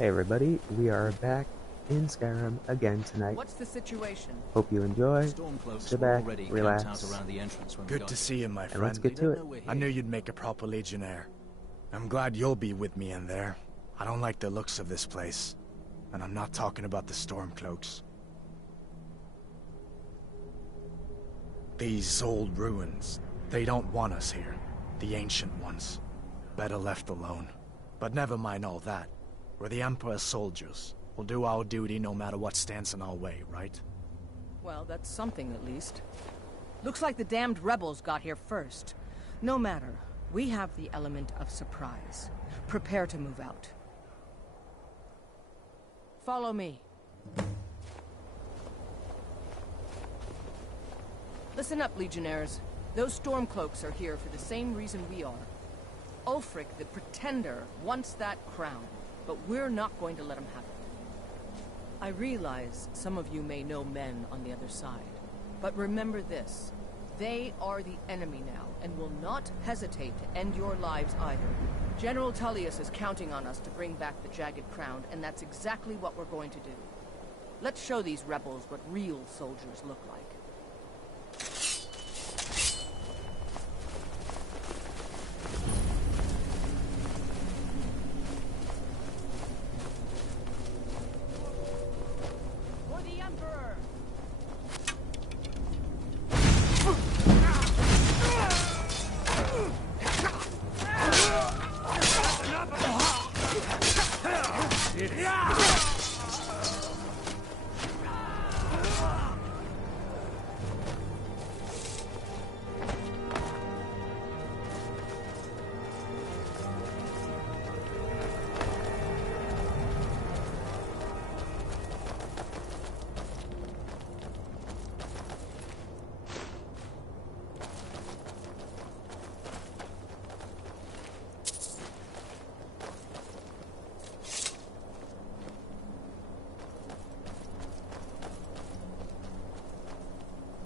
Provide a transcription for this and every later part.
Hey everybody, we are back in Skyrim again tonight. What's the situation? Hope you enjoy. Sit back, relax, Good to see you, my friend. and let's get to it. I knew you'd make a proper legionnaire. I'm glad you'll be with me in there. I don't like the looks of this place. And I'm not talking about the Stormcloaks. These old ruins, they don't want us here. The ancient ones. Better left alone. But never mind all that. We're the Emperor's soldiers. We'll do our duty no matter what stands in our way, right? Well, that's something at least. Looks like the damned rebels got here first. No matter. We have the element of surprise. Prepare to move out. Follow me. Listen up, Legionnaires. Those Stormcloaks are here for the same reason we are. Ulfric, the Pretender, wants that crown, but we're not going to let him have it. I realize some of you may know men on the other side, but remember this. They are the enemy now, and will not hesitate to end your lives either. General Tullius is counting on us to bring back the Jagged Crown, and that's exactly what we're going to do. Let's show these rebels what real soldiers look like.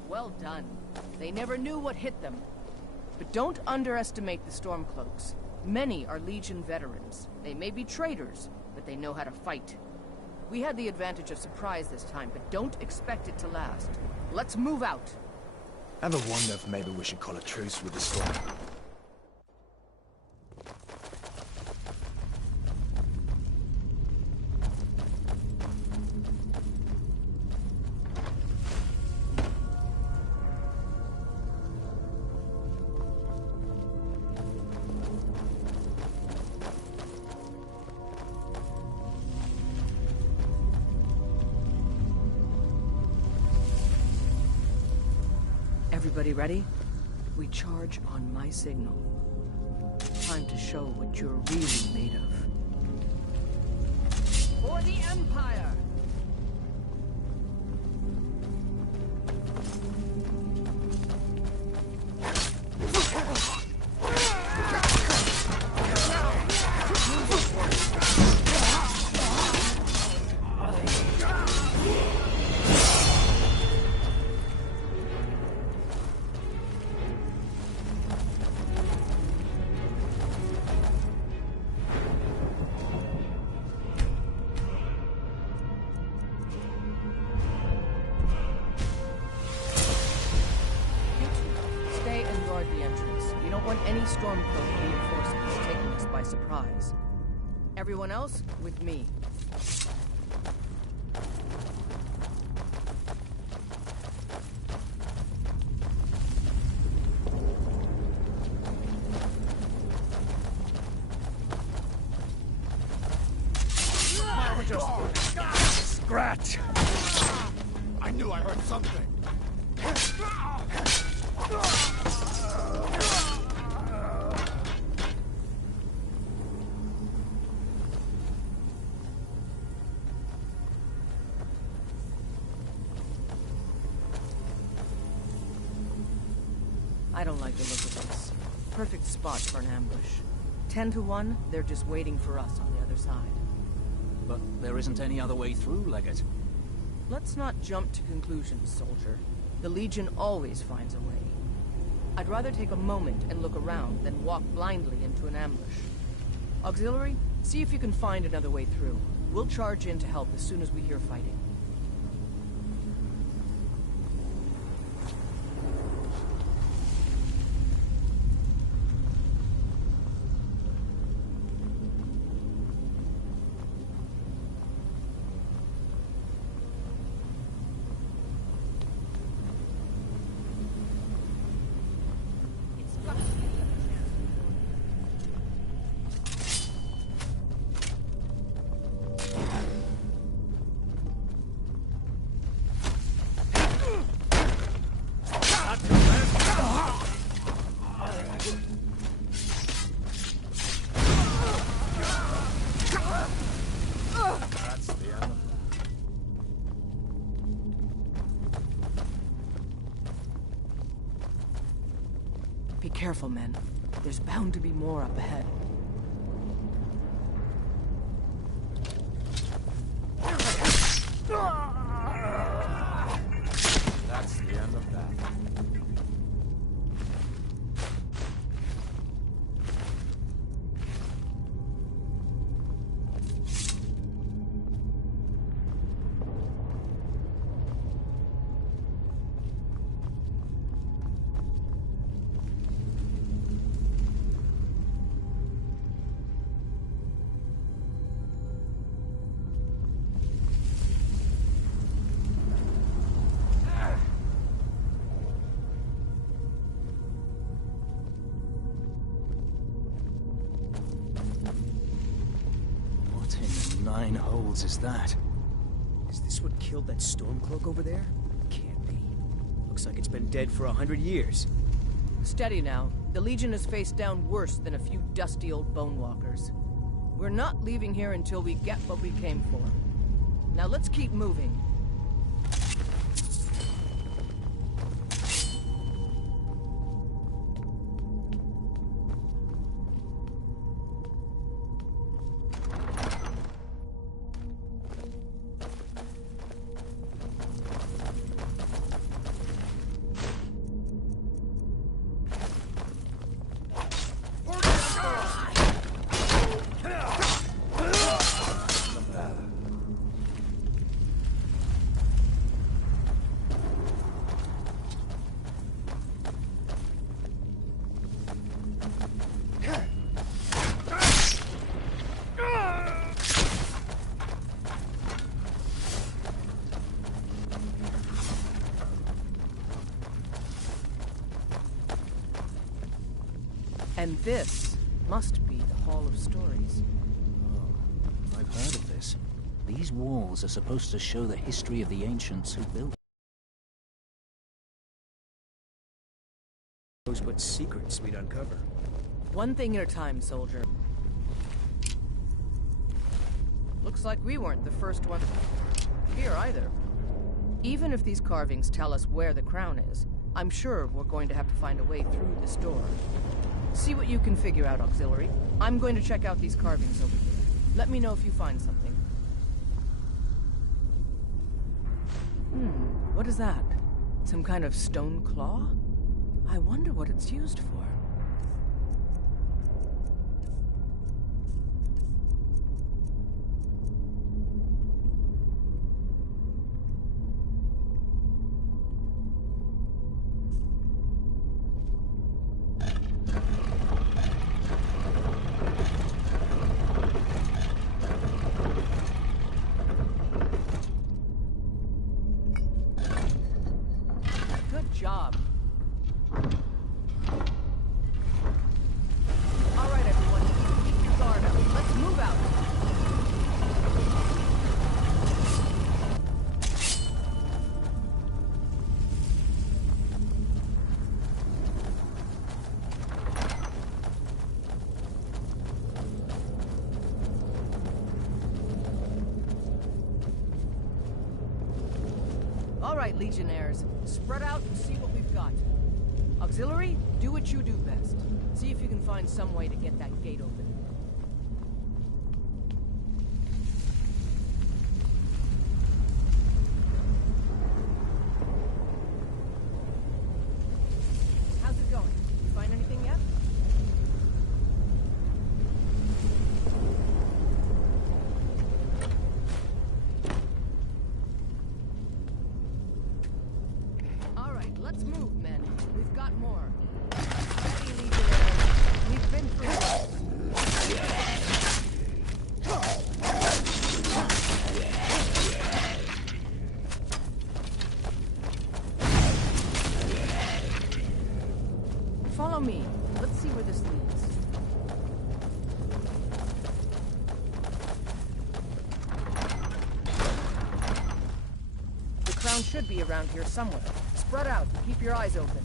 Well done. They never knew what hit them. But don't underestimate the Stormcloaks. Many are Legion veterans. They may be traitors, but they know how to fight. We had the advantage of surprise this time, but don't expect it to last. Let's move out. Ever wonder if maybe we should call a truce with the storm? Everybody ready? We charge on my signal. Time to show what you're really made of. For the Empire! Any Stormcloak reinforcements taking us by surprise. Everyone else, with me. Just scratch. I knew I heard something. I don't like the look of this. Perfect spot for an ambush. 10 to 1, they're just waiting for us on the other side. But there isn't any other way through, Legate. Let's not jump to conclusions, soldier. The Legion always finds a way. I'd rather take a moment and look around than walk blindly into an ambush. Auxiliary, see if you can find another way through. We'll charge in to help as soon as we hear fighting. Be careful, men. There's bound to be more up ahead. That's the end of that. What in the nine holes is that? Is this what killed that Stormcloak over there? Can't be. Looks like it's been dead for 100 years. Steady now. The Legion has faced down worse than a few dusty old bone walkers. We're not leaving here until we get what we came for. Now let's keep moving. And this must be the Hall of Stories. Oh, I've heard of this. These walls are supposed to show the history of the ancients who built. Knows what secrets we'd uncover. One thing at a time, soldier. Looks like we weren't the first one here either. Even if these carvings tell us where the crown is, I'm sure we're going to have to find a way through this door. See what you can figure out, Auxiliary. I'm going to check out these carvings over here. Let me know if you find something. What is that? Some kind of stone claw? I wonder what it's used for. Job. All right, everyone. Keep your guard up. Let's move out. All right, Legionnaires. Spread out and see what we've got. Auxiliary, do what you do best. See if you can find some way to get that gate open. How's it going? You find anything yet? Follow me. Let's see where this leads. The crown should be around here somewhere. Spread out and keep your eyes open.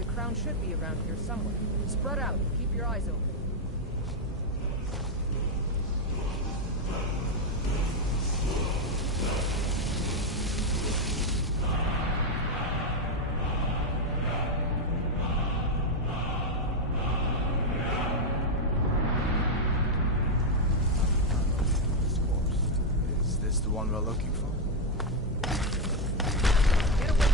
The crown should be around here somewhere. Spread out and keep your eyes open. Is this the one we're looking for? Get away!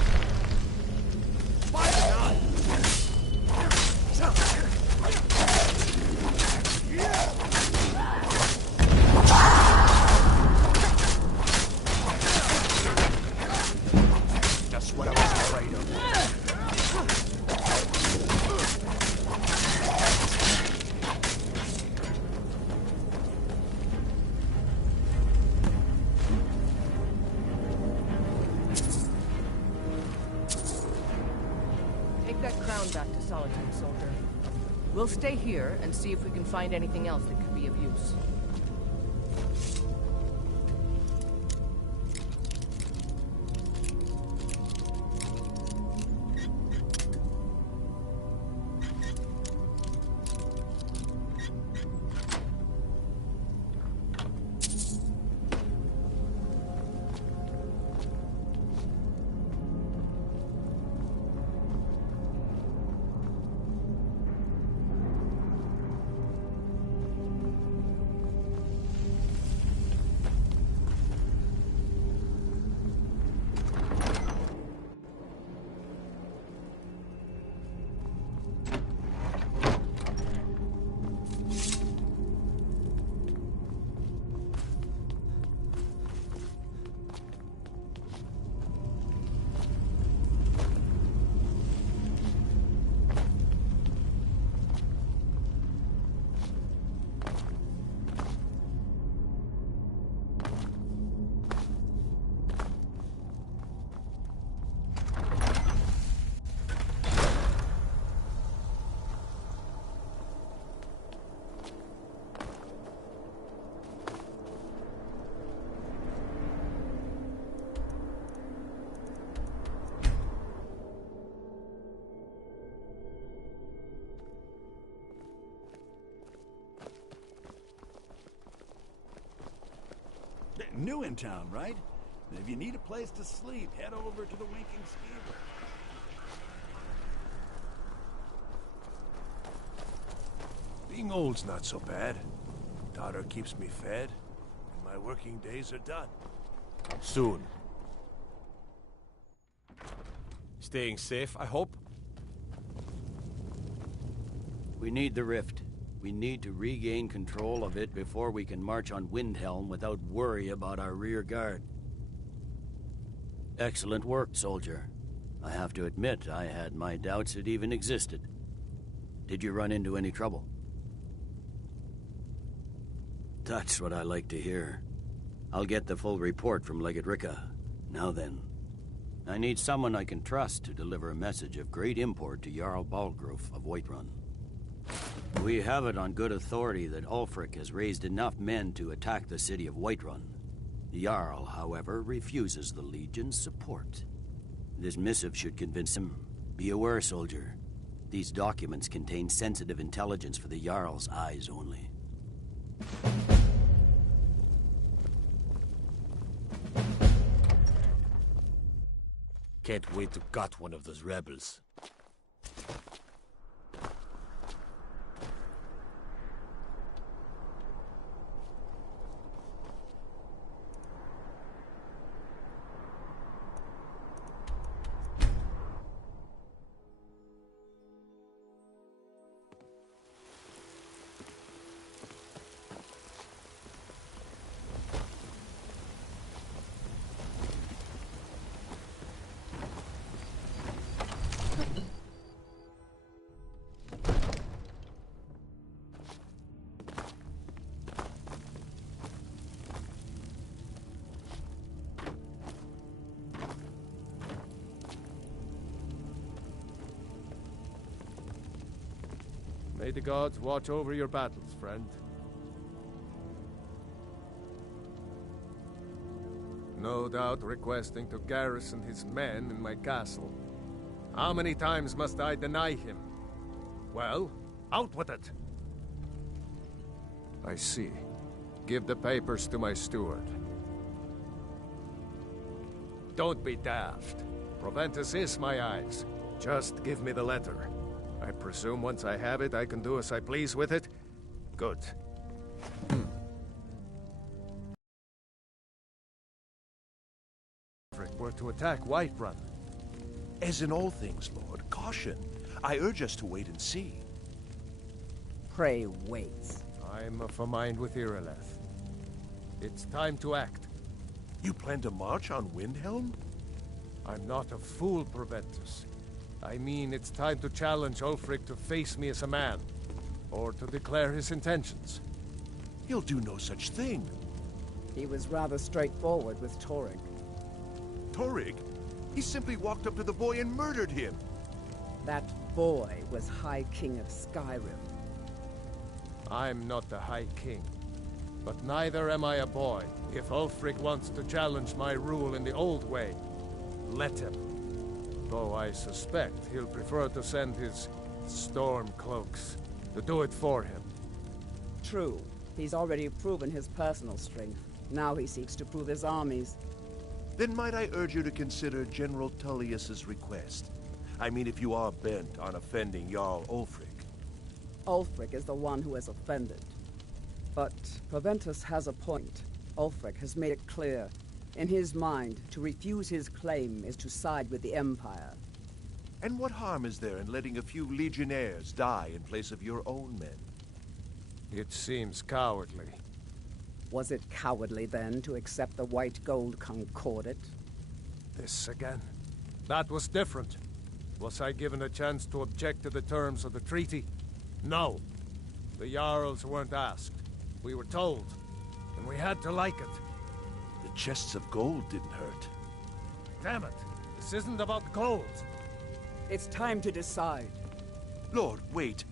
Just what I was afraid of. Take that crown back to Solitude, soldier. We'll stay here and see if we can find anything else that could be of use. New in town, right? If you need a place to sleep, head over to the Winking Skeever. Being old's not so bad. Daughter keeps me fed, and my working days are done. Soon. Staying safe, I hope? We need the rift. We need to regain control of it before we can march on Windhelm without worry about our rear guard. Excellent work, soldier. I have to admit, I had my doubts it even existed. Did you run into any trouble? That's what I like to hear. I'll get the full report from Legate Ricca. Now then, I need someone I can trust to deliver a message of great import to Jarl Balgrove of Whiterun. We have it on good authority that Ulfric has raised enough men to attack the city of Whiterun. The Jarl, however, refuses the Legion's support. This missive should convince him. Be aware, soldier. These documents contain sensitive intelligence for the Jarl's eyes only. Can't wait to gut one of those rebels. May the gods watch over your battles, friend. No doubt requesting to garrison his men in my castle. How many times must I deny him? Well, out with it! I see. Give the papers to my steward. Don't be daft. Proventus is my eyes. Just give me the letter. I presume once I have it, I can do as I please with it? Good. Were to attack Whiterun. As in all things, Lord, caution. I urge us to wait and see. Pray wait. I'm of a mind with Irileth. It's time to act. You plan to march on Windhelm? I'm not a fool, Proventus. I mean, it's time to challenge Ulfric to face me as a man, or to declare his intentions. He'll do no such thing. He was rather straightforward with Torrig. Torrig? He simply walked up to the boy and murdered him. That boy was High King of Skyrim. I'm not the High King, but neither am I a boy. If Ulfric wants to challenge my rule in the old way, let him. Though I suspect he'll prefer to send his storm cloaks to do it for him. True. He's already proven his personal strength. Now he seeks to prove his armies. Then might I urge you to consider General Tullius's request? I mean, if you are bent on offending Jarl Ulfric. Ulfric is the one who has offended. But Proventus has a point. Ulfric has made it clear. In his mind, to refuse his claim is to side with the Empire. And what harm is there in letting a few legionnaires die in place of your own men? It seems cowardly. Was it cowardly, then, to accept the white gold concordat? This again. That was different. Was I given a chance to object to the terms of the treaty? No. The Jarls weren't asked. We were told, and we had to like it. The chests of gold didn't hurt. Damn it! This isn't about gold! It's time to decide. Lord, wait.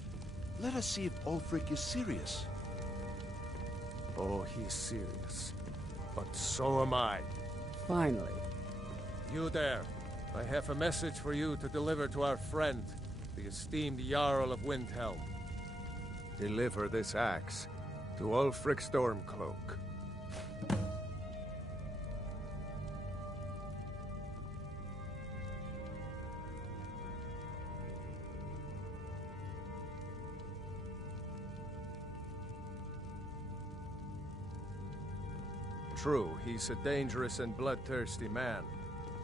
Let us see if Ulfric is serious. Oh, he's serious. But so am I. Finally. You there. I have a message for you to deliver to our friend, the esteemed Jarl of Windhelm. Deliver this axe to Ulfric Stormcloak. True, he's a dangerous and bloodthirsty man,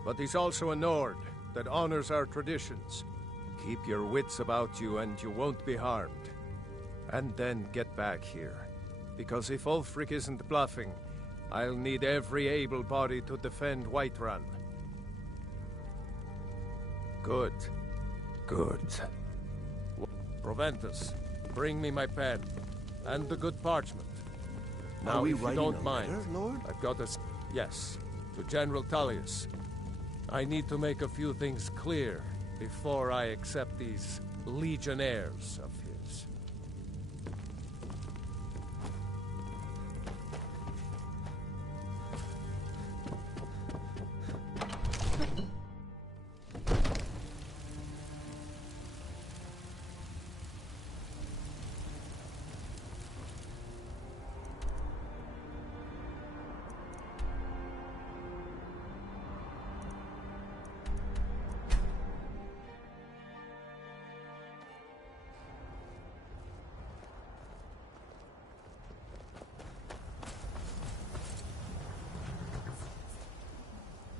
but he's also a Nord that honors our traditions. Keep your wits about you and you won't be harmed. And then get back here. Because if Ulfric isn't bluffing, I'll need every able body to defend Whiterun. Good. Good. Proventus, bring me my pen. And the good parchment. Now, Are we if you writing don't a mind, letter, Lord? I've got a... Yes, to General Tullius. I need to make a few things clear before I accept these legionnaires of his.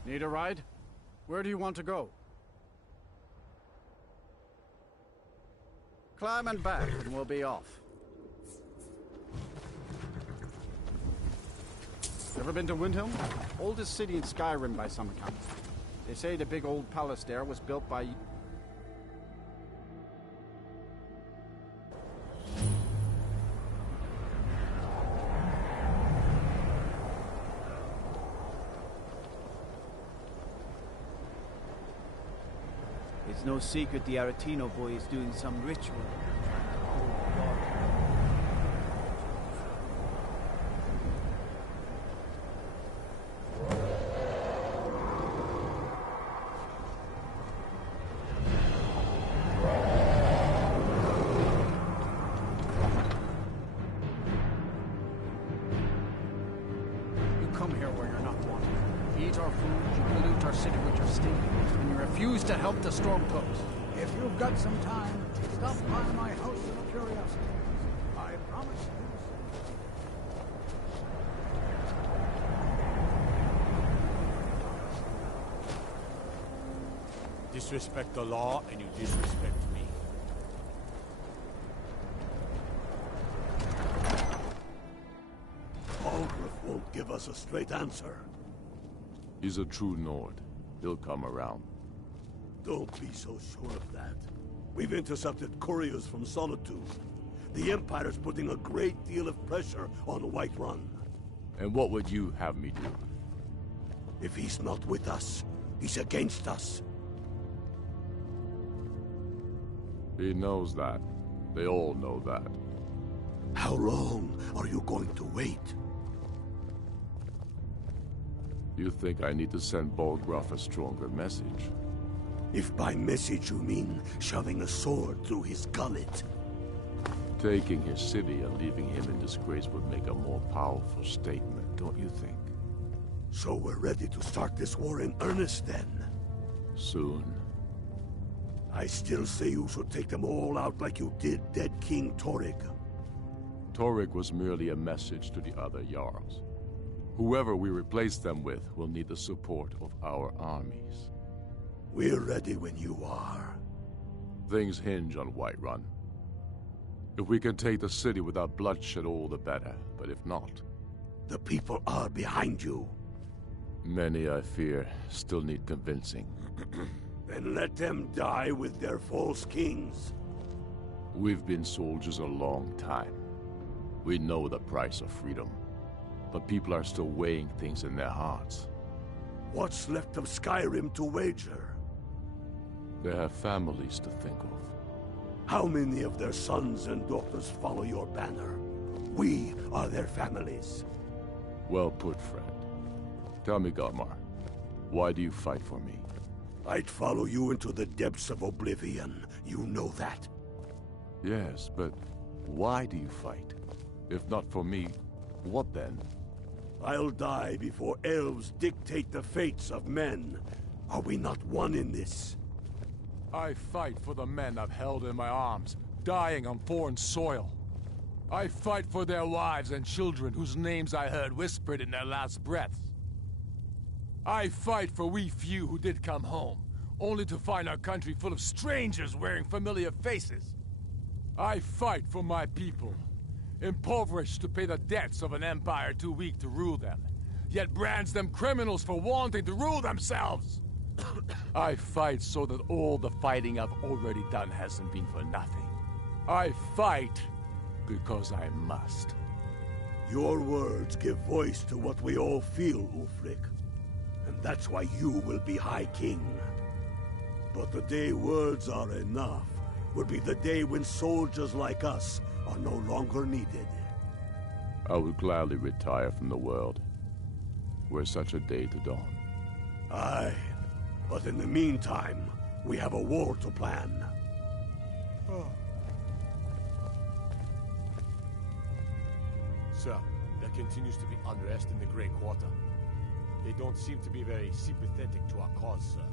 Need a ride? Where do you want to go? Climb and back, and we'll be off. Ever been to Windhelm? Oldest city in Skyrim by some accounts. They say the big old palace there was built by... It's no secret the Aretino boy is doing some ritual. come here where you're not wanted. You eat our food, you pollute our city with your stink, and you refuse to help the Stormcloaks. If you've got some time, stop by my house of curiosities. I promise you. Disrespect the law, and you disrespect me. Balgruuf won't give us a straight answer. He's a true Nord. He'll come around. Don't be so sure of that. We've intercepted couriers from Solitude. The Empire's putting a great deal of pressure on Whiterun. And what would you have me do? If he's not with us, he's against us. He knows that. They all know that. How long are you going to wait? You think I need to send Balgruuf a stronger message? If by message you mean shoving a sword through his gullet. Taking his city and leaving him in disgrace would make a more powerful statement, don't you think? So we're ready to start this war in earnest then? Soon. I still say you should take them all out like you did dead King Torrig. Torrig was merely a message to the other Jarls. Whoever we replace them with will need the support of our armies. We're ready when you are. Things hinge on Whiterun. If we can take the city without bloodshed, all the better. But if not... The people are behind you. Many, I fear, still need convincing. Then let them die with their false kings. We've been soldiers a long time. We know the price of freedom. But people are still weighing things in their hearts. What's left of Skyrim to wager? They have families to think of. How many of their sons and daughters follow your banner? We are their families. Well put, friend. Tell me, Galmar, why do you fight for me? I'd follow you into the depths of oblivion. You know that. Yes, but why do you fight? If not for me, what then? I'll die before elves dictate the fates of men. Are we not one in this? I fight for the men I've held in my arms, dying on foreign soil. I fight for their wives and children whose names I heard whispered in their last breaths. I fight for we few who did come home, only to find our country full of strangers wearing familiar faces. I fight for my people, impoverished to pay the debts of an empire too weak to rule them, yet brands them criminals for wanting to rule themselves. I fight so that all the fighting I've already done hasn't been for nothing. I fight because I must. Your words give voice to what we all feel, Ulfric. And that's why you will be High King. But the day words are enough will be the day when soldiers like us are no longer needed. I would gladly retire from the world, were such a day to dawn. Aye, but in the meantime, we have a war to plan. Sir, there continues to be unrest in the Grey Quarter. They don't seem to be very sympathetic to our cause, sir.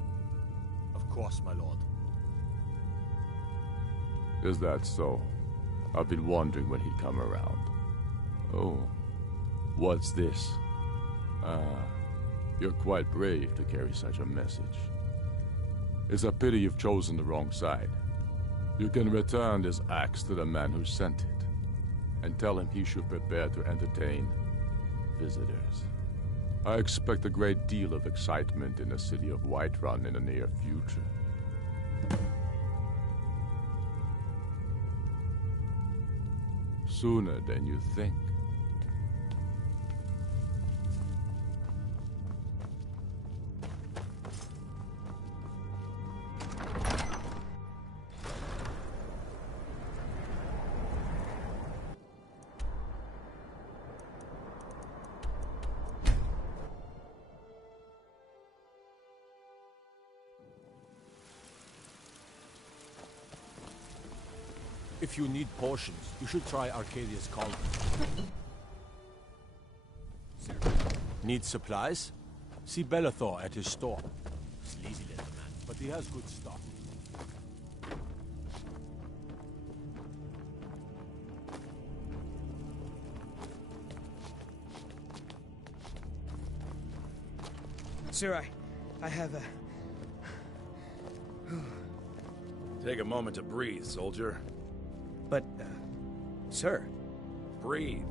Of course, my lord. Is that so? I've been wondering when he'd come around. Oh, what's this? You're quite brave to carry such a message. It's a pity you've chosen the wrong side. You can return this axe to the man who sent it, and tell him he should prepare to entertain visitors. I expect a great deal of excitement in the city of Whiterun in the near future. Sooner than you think. If you need potions, you should try Arcadia's Cauldron. Need supplies? See Bellathor at his store. Sleazy little man, but he has good stock. Sir, I have a... Take a moment to breathe, soldier. But, sir... Breathe.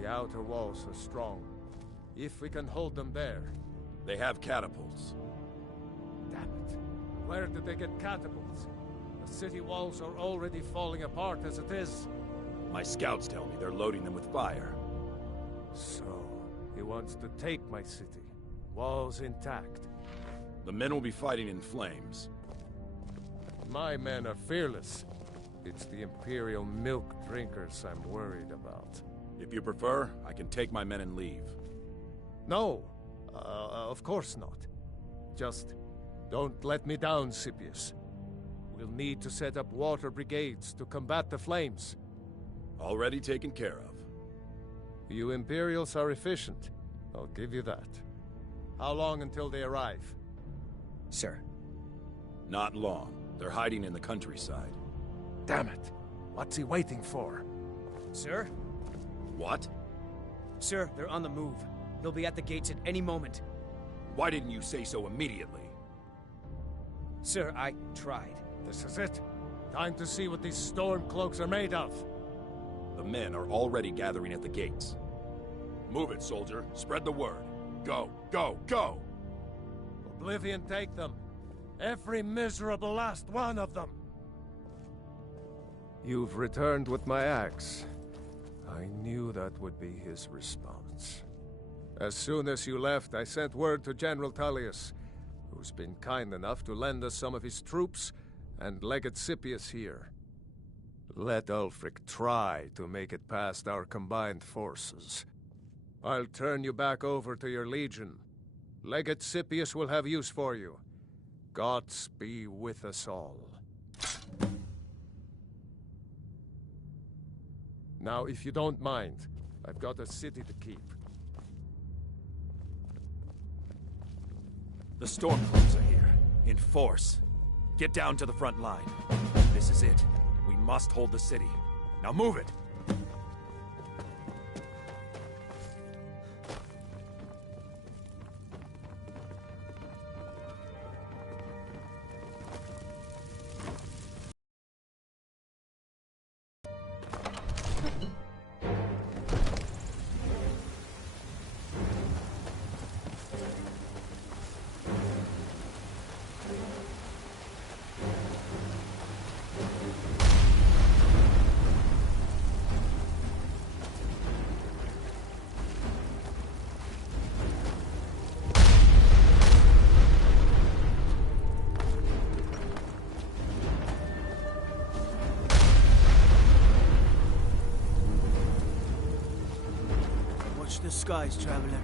The outer walls are strong. If we can hold them there. They have catapults. Damn it. Where did they get catapults? The city walls are already falling apart as it is. My scouts tell me they're loading them with fire. So, he wants to take my city. Walls intact. The men will be fighting in flames. My men are fearless. It's the Imperial milk drinkers I'm worried about. If you prefer, I can take my men and leave. No, of course not. Just don't let me down, Scipius. We'll need to set up water brigades to combat the flames. Already taken care of. You Imperials are efficient. I'll give you that. How long until they arrive? Sir. Not long. They're hiding in the countryside. Damn it. What's he waiting for? Sir? What? Sir, they're on the move. They'll be at the gates at any moment. Why didn't you say so immediately? Sir, I tried. This is it. Time to see what these storm cloaks are made of. The men are already gathering at the gates. Move it, soldier. Spread the word. Go, go, go! Oblivion take them. Every miserable last one of them. You've returned with my axe. I knew that would be his response. As soon as you left, I sent word to General Tullius, who's been kind enough to lend us some of his troops, and Legate Scipius here. Let Ulfric try to make it past our combined forces. I'll turn you back over to your legion. Legate Scipius will have use for you. Gods be with us all. Now, if you don't mind, I've got a city to keep. The Stormcloaks are here, in force. Get down to the front line. This is it. We must hold the city. Now move it! The skies, traveler.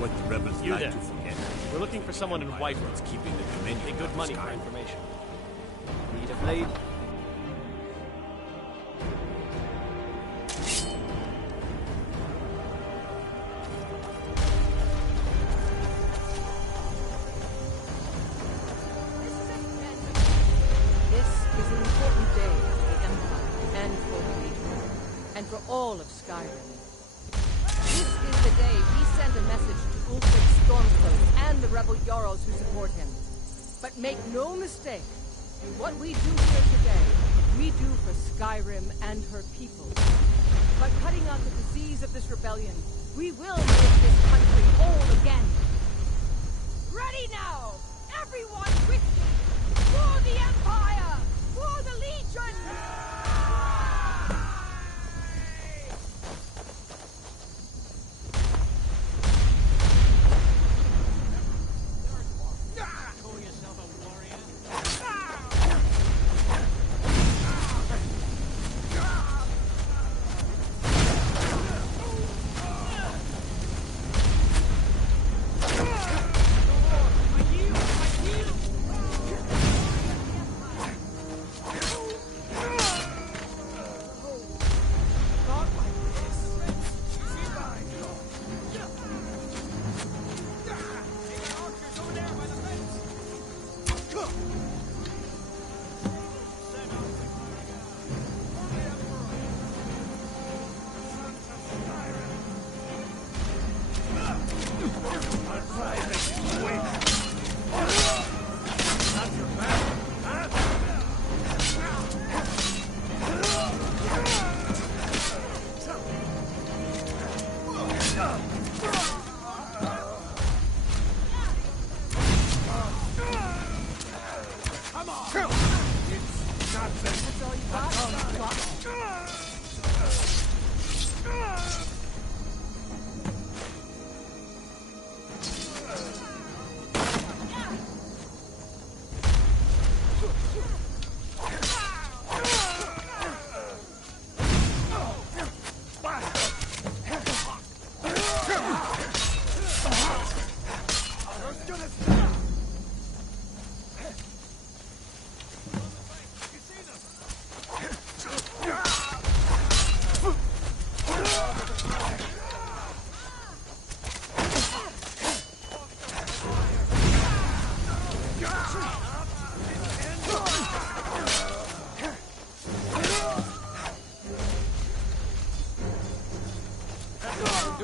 What the rebels You like there. to forget. We're looking for someone in white What's keeping the Dominion Pay good on money for Skyrim. information. Need a blade? This is an important day for the Empire and for the Legion, and for all of Skyrim. This is the day he sent a message to Ulfric's Stormcloaks and the rebel Jarls who support him. But make no mistake, what we do here today, we do for Skyrim and her people. By cutting out the disease of this rebellion, we will make this country whole again. Ready now! Everyone with me! For the Empire! For the Legion! Call yourself a warrior?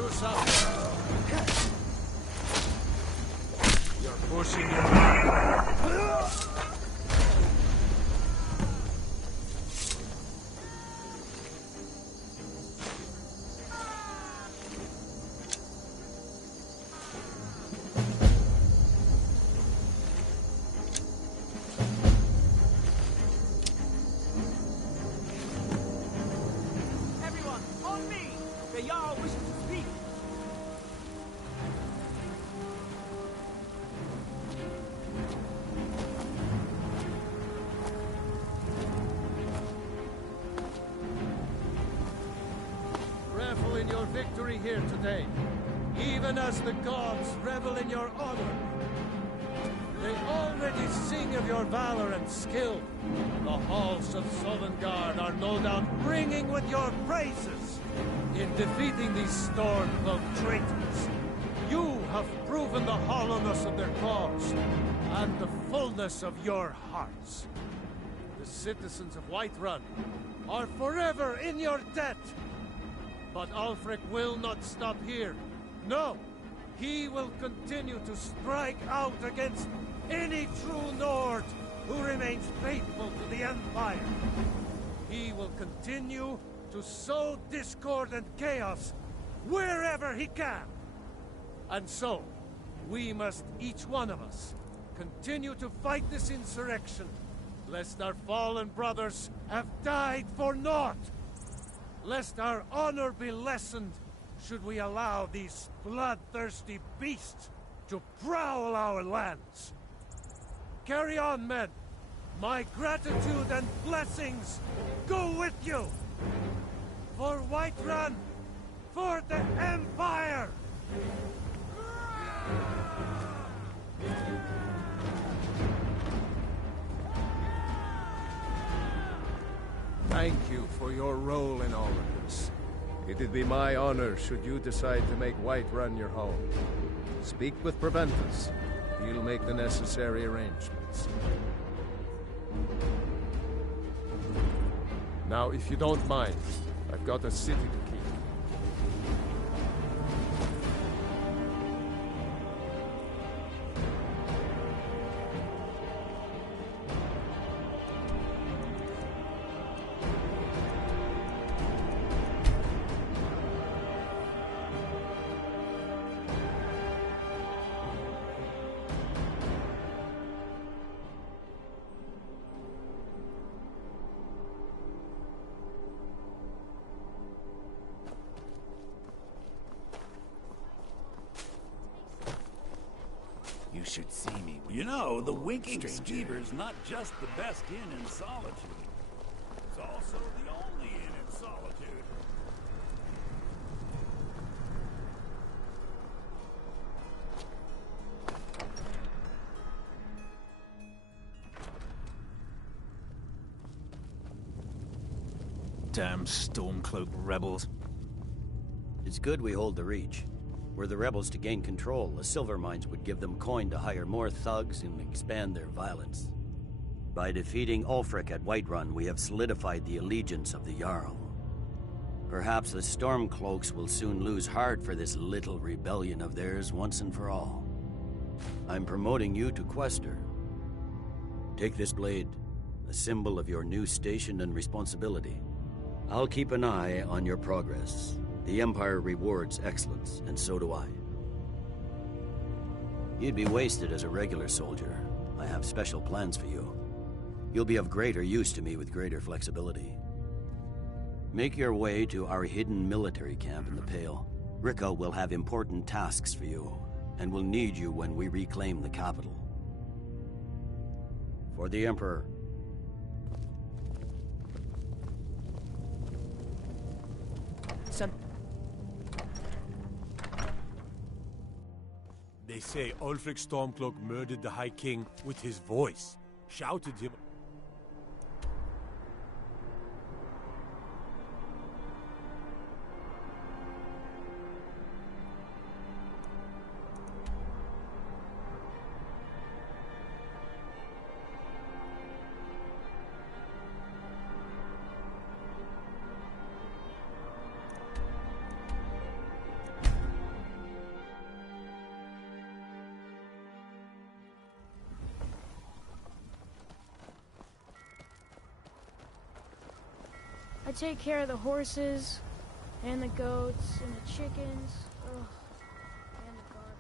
Do something. You're pushing your... Everyone, on me! The Jarl wishes to speak. Revel in your victory here today, even as the gods revel in your honor. They already sing of your valor and skill. The halls of Sovngarde are no doubt ringing with your praises. In defeating these storm-cloaked traitors, you have proven the hollowness of their cause and the fullness of your hearts. The citizens of Whiterun are forever in your debt. But Ulfric will not stop here. No! He will continue to strike out against any true Nord who remains faithful to the Empire. He will continue to sow discord and chaos wherever he can. And so, we must, each one of us, continue to fight this insurrection, lest our fallen brothers have died for naught. Lest our honor be lessened, should we allow these bloodthirsty beasts to prowl our lands. Carry on, men. My gratitude and blessings go with you. For Whiterun, for the Empire! Thank you for your role in all of this. It'd be my honor should you decide to make Whiterun your home. Speak with Preventus. He'll make the necessary arrangements. Now, if you don't mind, I've got a city to keep. You should see me. You know, the Winking Skeeter's not just the best inn in Solitude. It's also the only inn in Solitude. Damn Stormcloak rebels. It's good we hold the Reach. Were the rebels to gain control, the silver mines would give them coin to hire more thugs and expand their violence. By defeating Ulfric at Whiterun, we have solidified the allegiance of the Jarl. Perhaps the Stormcloaks will soon lose heart for this little rebellion of theirs once and for all. I'm promoting you to Quester. Take this blade, a symbol of your new station and responsibility. I'll keep an eye on your progress. The Empire rewards excellence, and so do I. You'd be wasted as a regular soldier. I have special plans for you. You'll be of greater use to me with greater flexibility. Make your way to our hidden military camp in the Pale. Ricka will have important tasks for you, and will need you when we reclaim the capital. For the Emperor. Son. They say Ulfric Stormcloak murdered the High King with his voice. Shouted him... I take care of the horses, and the goats, and the chickens, ugh, and the garden.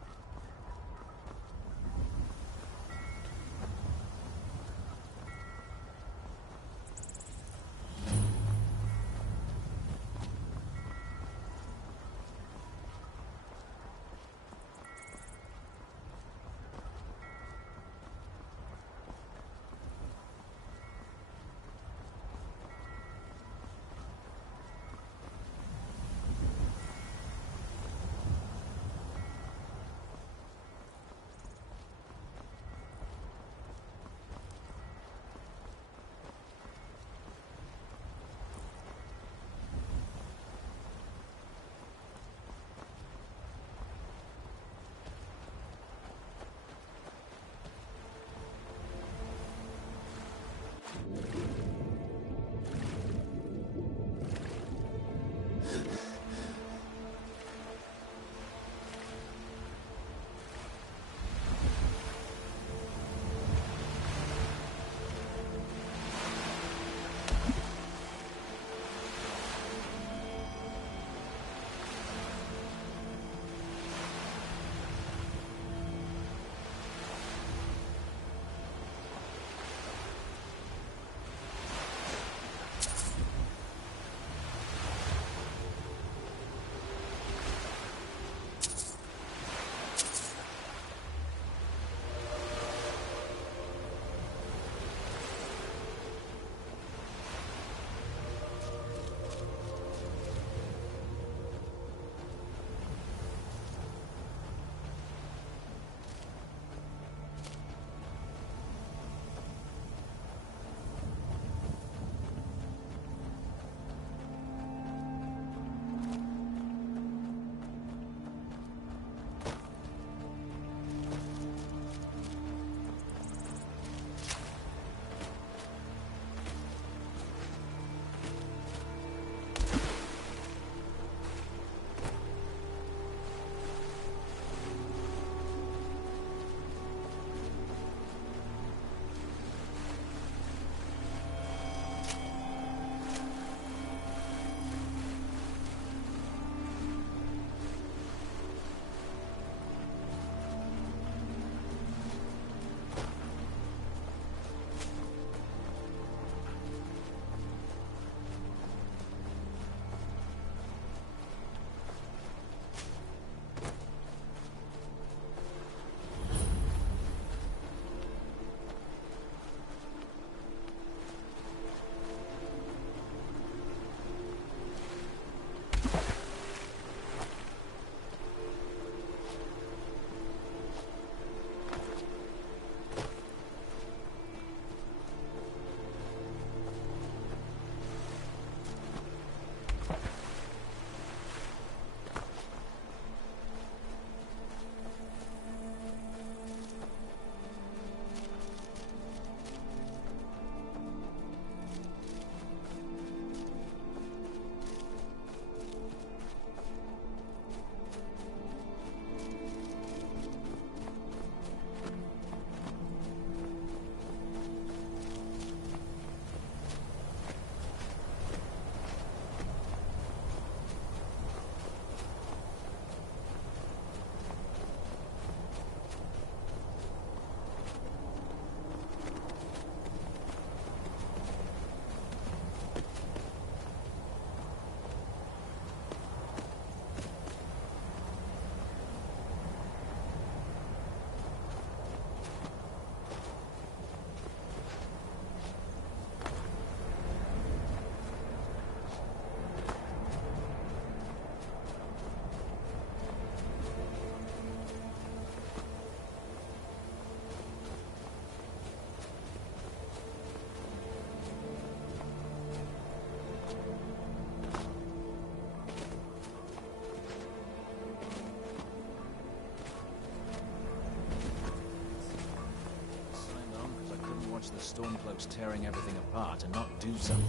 The Stormcloaks tearing everything apart and not do something.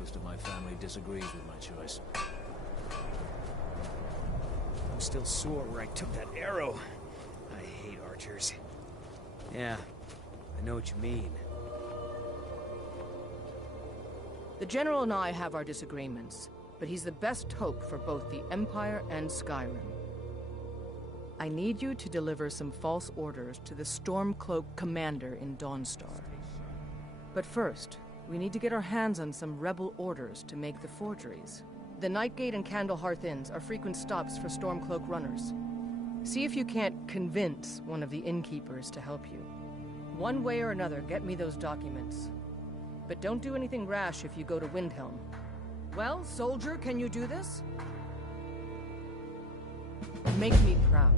Most of my family disagrees with my choice. I'm still sore where I took that arrow. I hate archers. Yeah, I know what you mean. The General and I have our disagreements, but he's the best hope for both the Empire and Skyrim. I need you to deliver some false orders to the Stormcloak commander in Dawnstar. But first, we need to get our hands on some rebel orders to make the forgeries. The Nightgate and Candlehearth Inns are frequent stops for Stormcloak runners. See if you can't convince one of the innkeepers to help you. One way or another, get me those documents. But don't do anything rash if you go to Windhelm. Well, soldier, can you do this? Make me proud.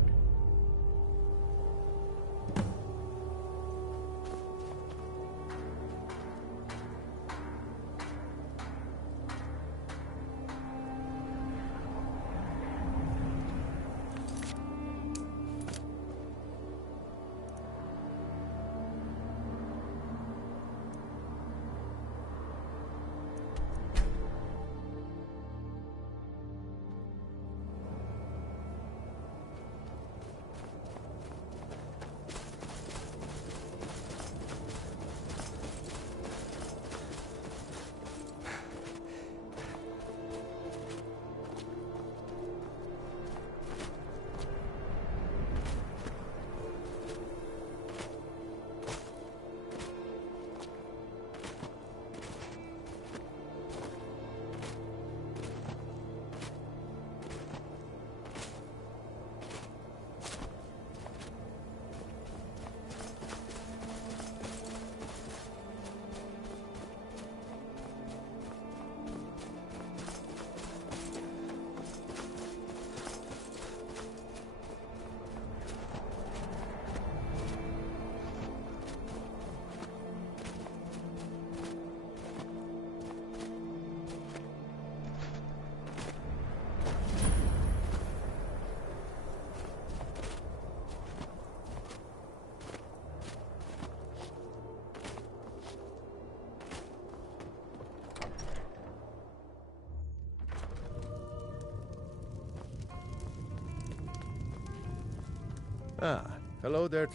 Ah, hello there,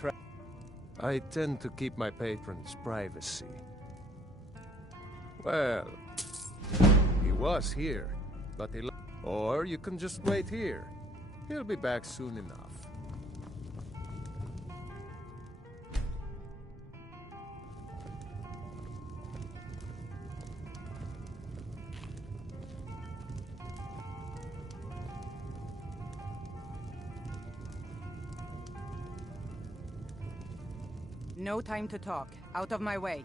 I tend to keep my patrons' privacy. Well, he was here, but he or you can just wait here. He'll be back soon enough. No time to talk. Out of my way.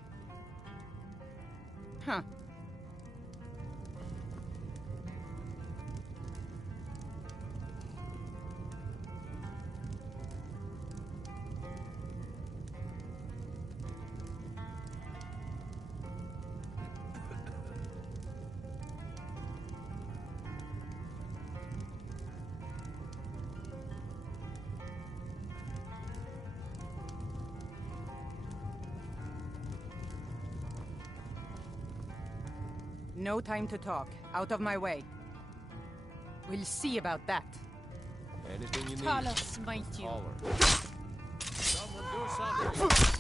Huh. No time to talk. Out of my way. We'll see about that. Anything you need. Talos smite you. Holler. Someone do something.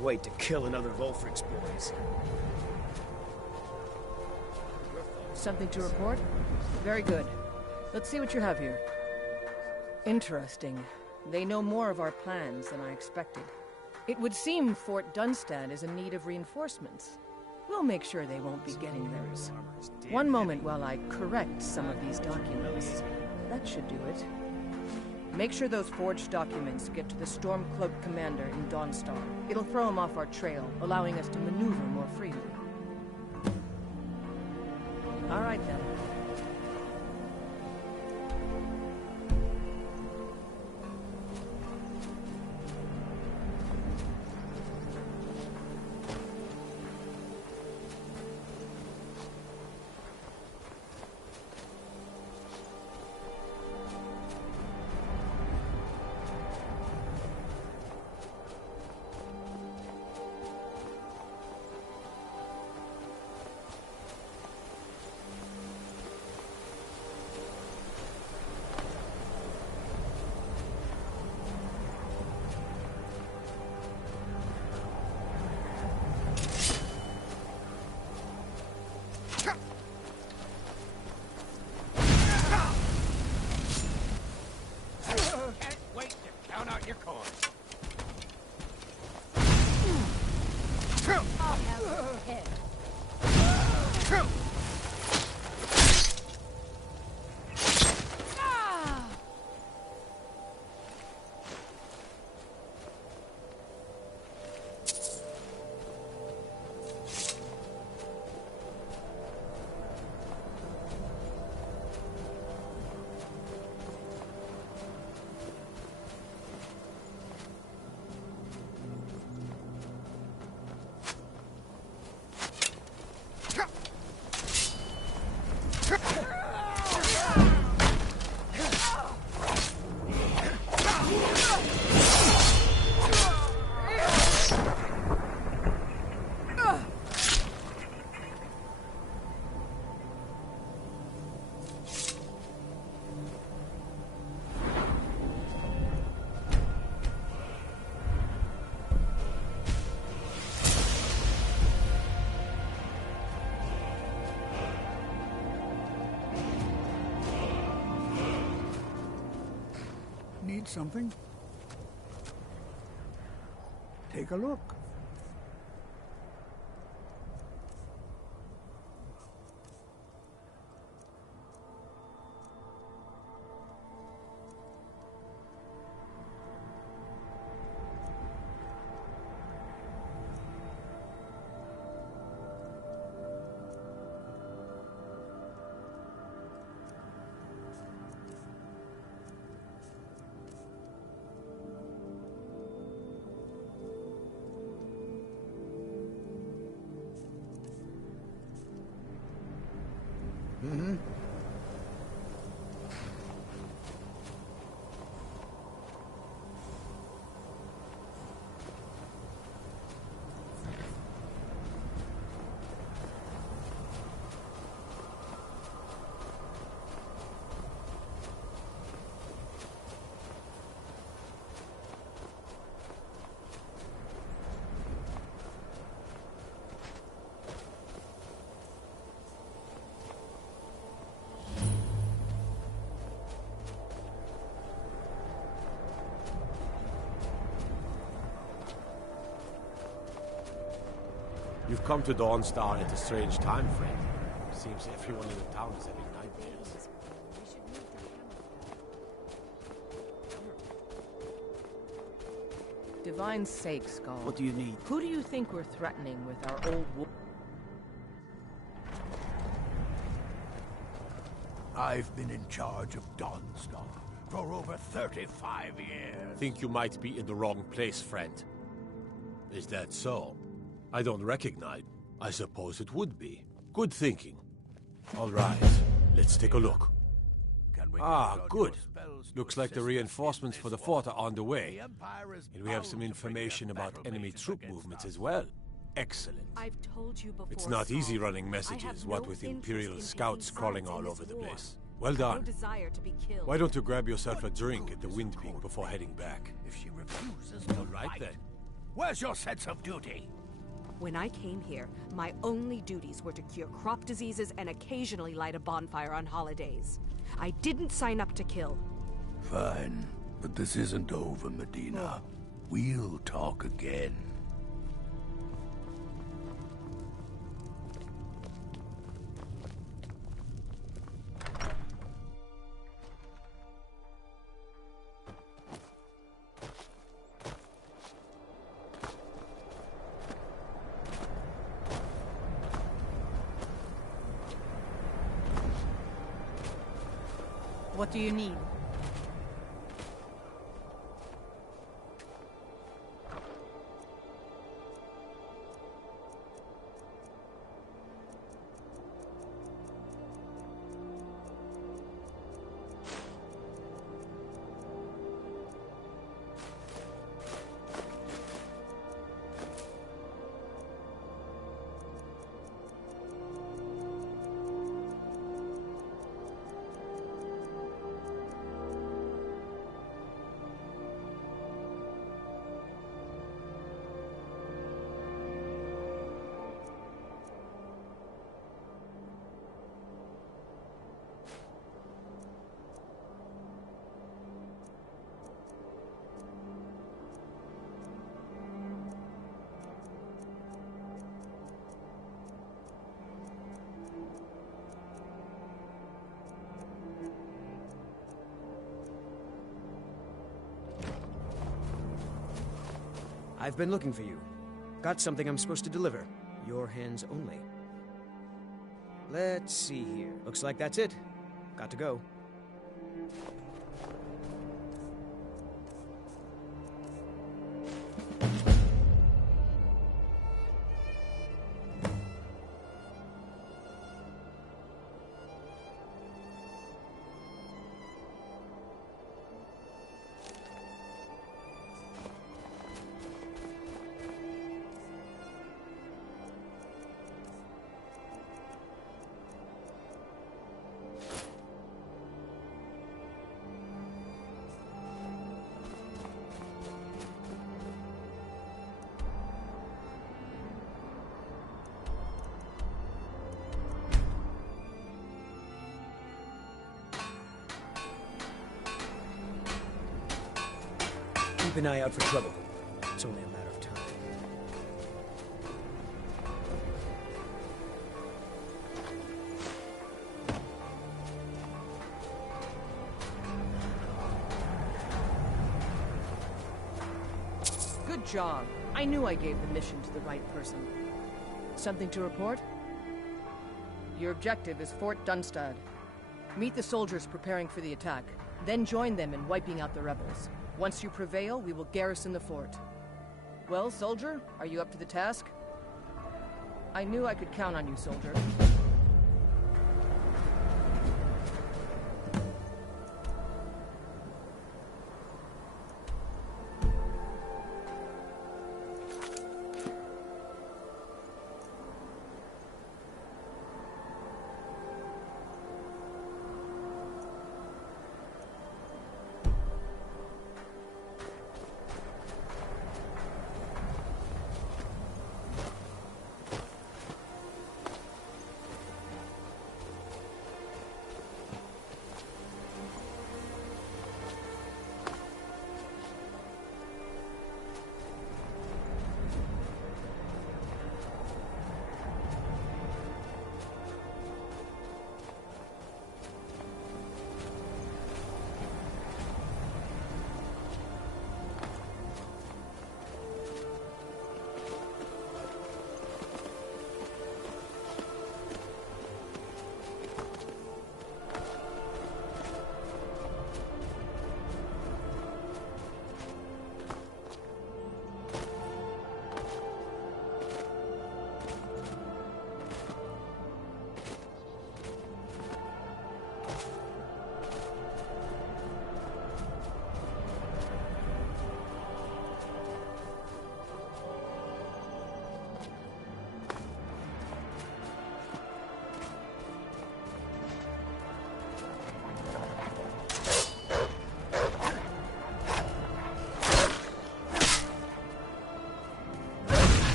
Wait to kill another of Ulfric's boys. Something to report? Very good. Let's see what you have here. Interesting. They know more of our plans than I expected. It would seem Fort Dunstad is in need of reinforcements. We'll make sure they won't be getting theirs. One moment while I correct some of these documents. That should do it. Make sure those forged documents get to the Stormcloak commander in Dawnstar. It'll throw him off our trail, allowing us to maneuver more freely. All right, then. Need something? Take a look. Mm-hmm. You've come to Dawnstar at a strange time, friend. Seems everyone in the town is having nightmares. Divine sake, Skull. What do you need? Who do you think we're threatening with our old war? I've been in charge of Dawnstar for over 35 years. Think you might be in the wrong place, friend. Is that so? I don't recognize. I suppose it would be. Good thinking. All right, let's take a look. Ah, good. Looks like the reinforcements for the fort are on the way. And we have some information about enemy troop movements as well. Excellent. I've told you before. It's not easy running I messages, have what no with interest Imperial in scouts picking crawling sides all in over this the war. place. Well No done. desire to be killed. Why don't you grab yourself a drink at the Wind Peak before heading back? If she refuses to All right fight, then. where's your sense of duty? When I came here, my only duties were to cure crop diseases and occasionally light a bonfire on holidays. I didn't sign up to kill. Fine, but this isn't over, Medina. We'll talk again. What do you need? I've been looking for you. Got something I'm supposed to deliver. Your hands only. Let's see here. Looks like that's it. Got to go. Keep an eye out for trouble. It's only a matter of time. Good job. I knew I gave the mission to the right person. Something to report? Your objective is Fort Dunstad. Meet the soldiers preparing for the attack, then join them in wiping out the rebels. Once you prevail, we will garrison the fort. Well, soldier, are you up to the task? I knew I could count on you, soldier.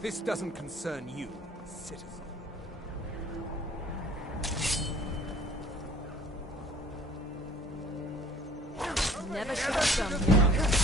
This doesn't concern you, citizen. Never should have come here.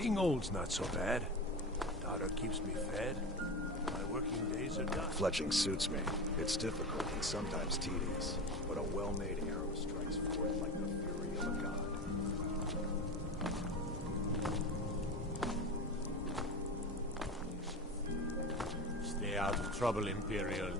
Being old's not so bad. Daughter keeps me fed. My working days are done. Fletching suits me. It's difficult and sometimes tedious, but a well-made arrow strikes forth like the fury of a god. Stay out of trouble, Imperial.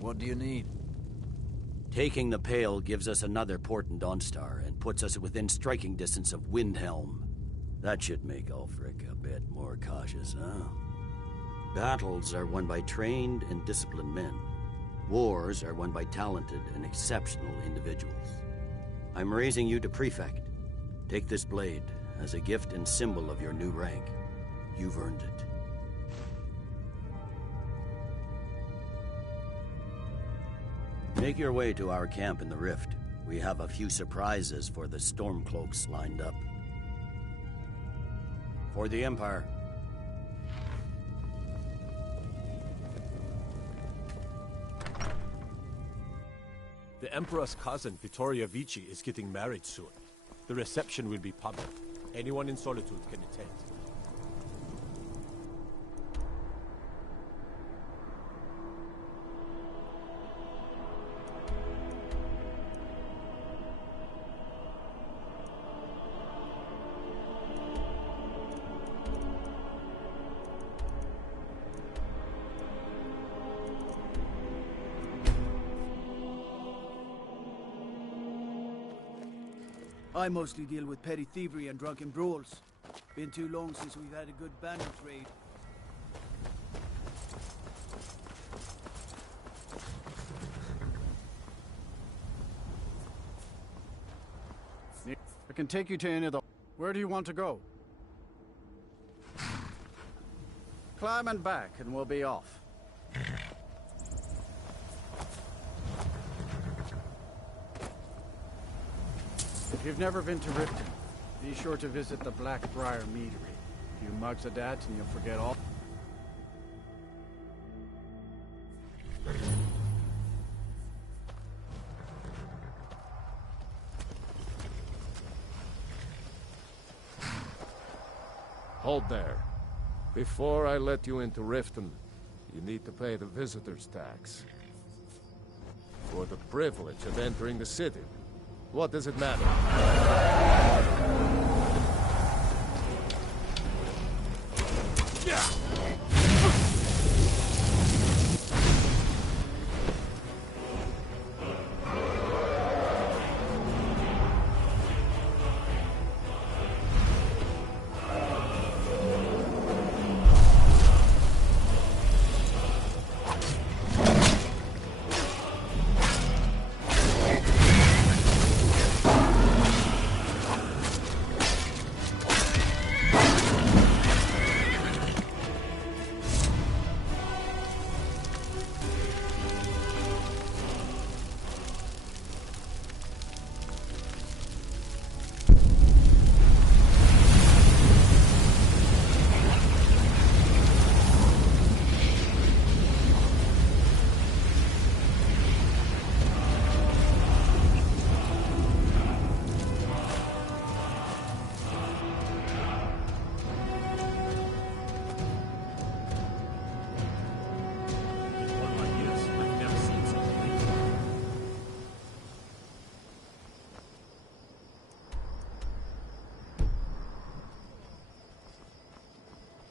What do you need? Taking the Pale gives us another port in Dawnstar and puts us within striking distance of Windhelm. That should make Ulfric a bit more cautious, huh? Battles are won by trained and disciplined men. Wars are won by talented and exceptional individuals. I'm raising you to Prefect. Take this blade as a gift and symbol of your new rank. You've earned it. Make your way to our camp in the Rift. We have a few surprises for the Stormcloaks lined up. For the Empire. The Emperor's cousin, Vittoria Vici, is getting married soon. The reception will be public. Anyone in Solitude can attend. I mostly deal with petty thievery and drunken brawls. Been too long since we've had a good bandit raid. I can take you to any of the... Where do you want to go? Climb and back, and we'll be off. If you've never been to Riften, be sure to visit the Blackbriar Meadery. A few mugs of that, and you'll forget all... Hold there. Before I let you into Riften, you need to pay the visitor's tax. For the privilege of entering the city. What does it matter?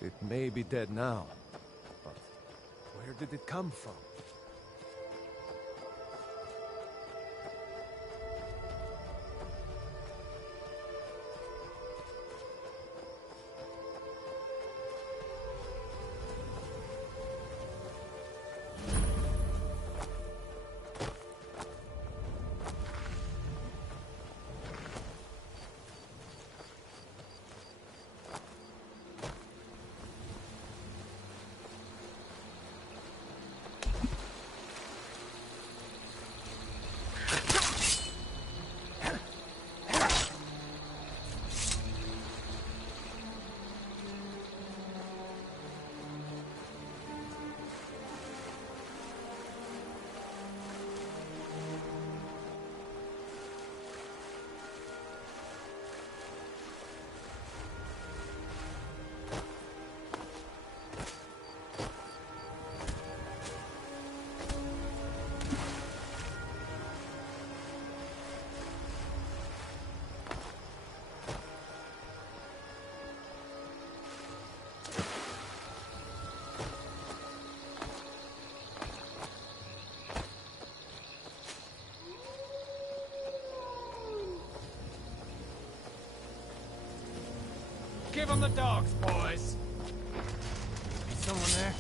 It may be dead now, but where did it come from? give them the dogs, boys. Is someone there?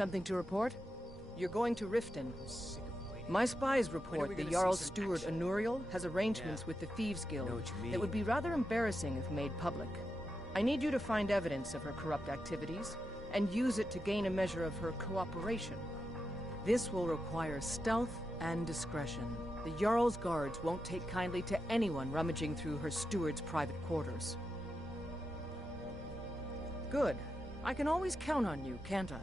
something to report? You're going to Riften. My spies report the Jarl's steward Anuriel has arrangements with the Thieves Guild that would be rather embarrassing if made public. I need you to find evidence of her corrupt activities and use it to gain a measure of her cooperation. This will require stealth and discretion. The Jarl's guards won't take kindly to anyone rummaging through her steward's private quarters. Good. I can always count on you, can't I?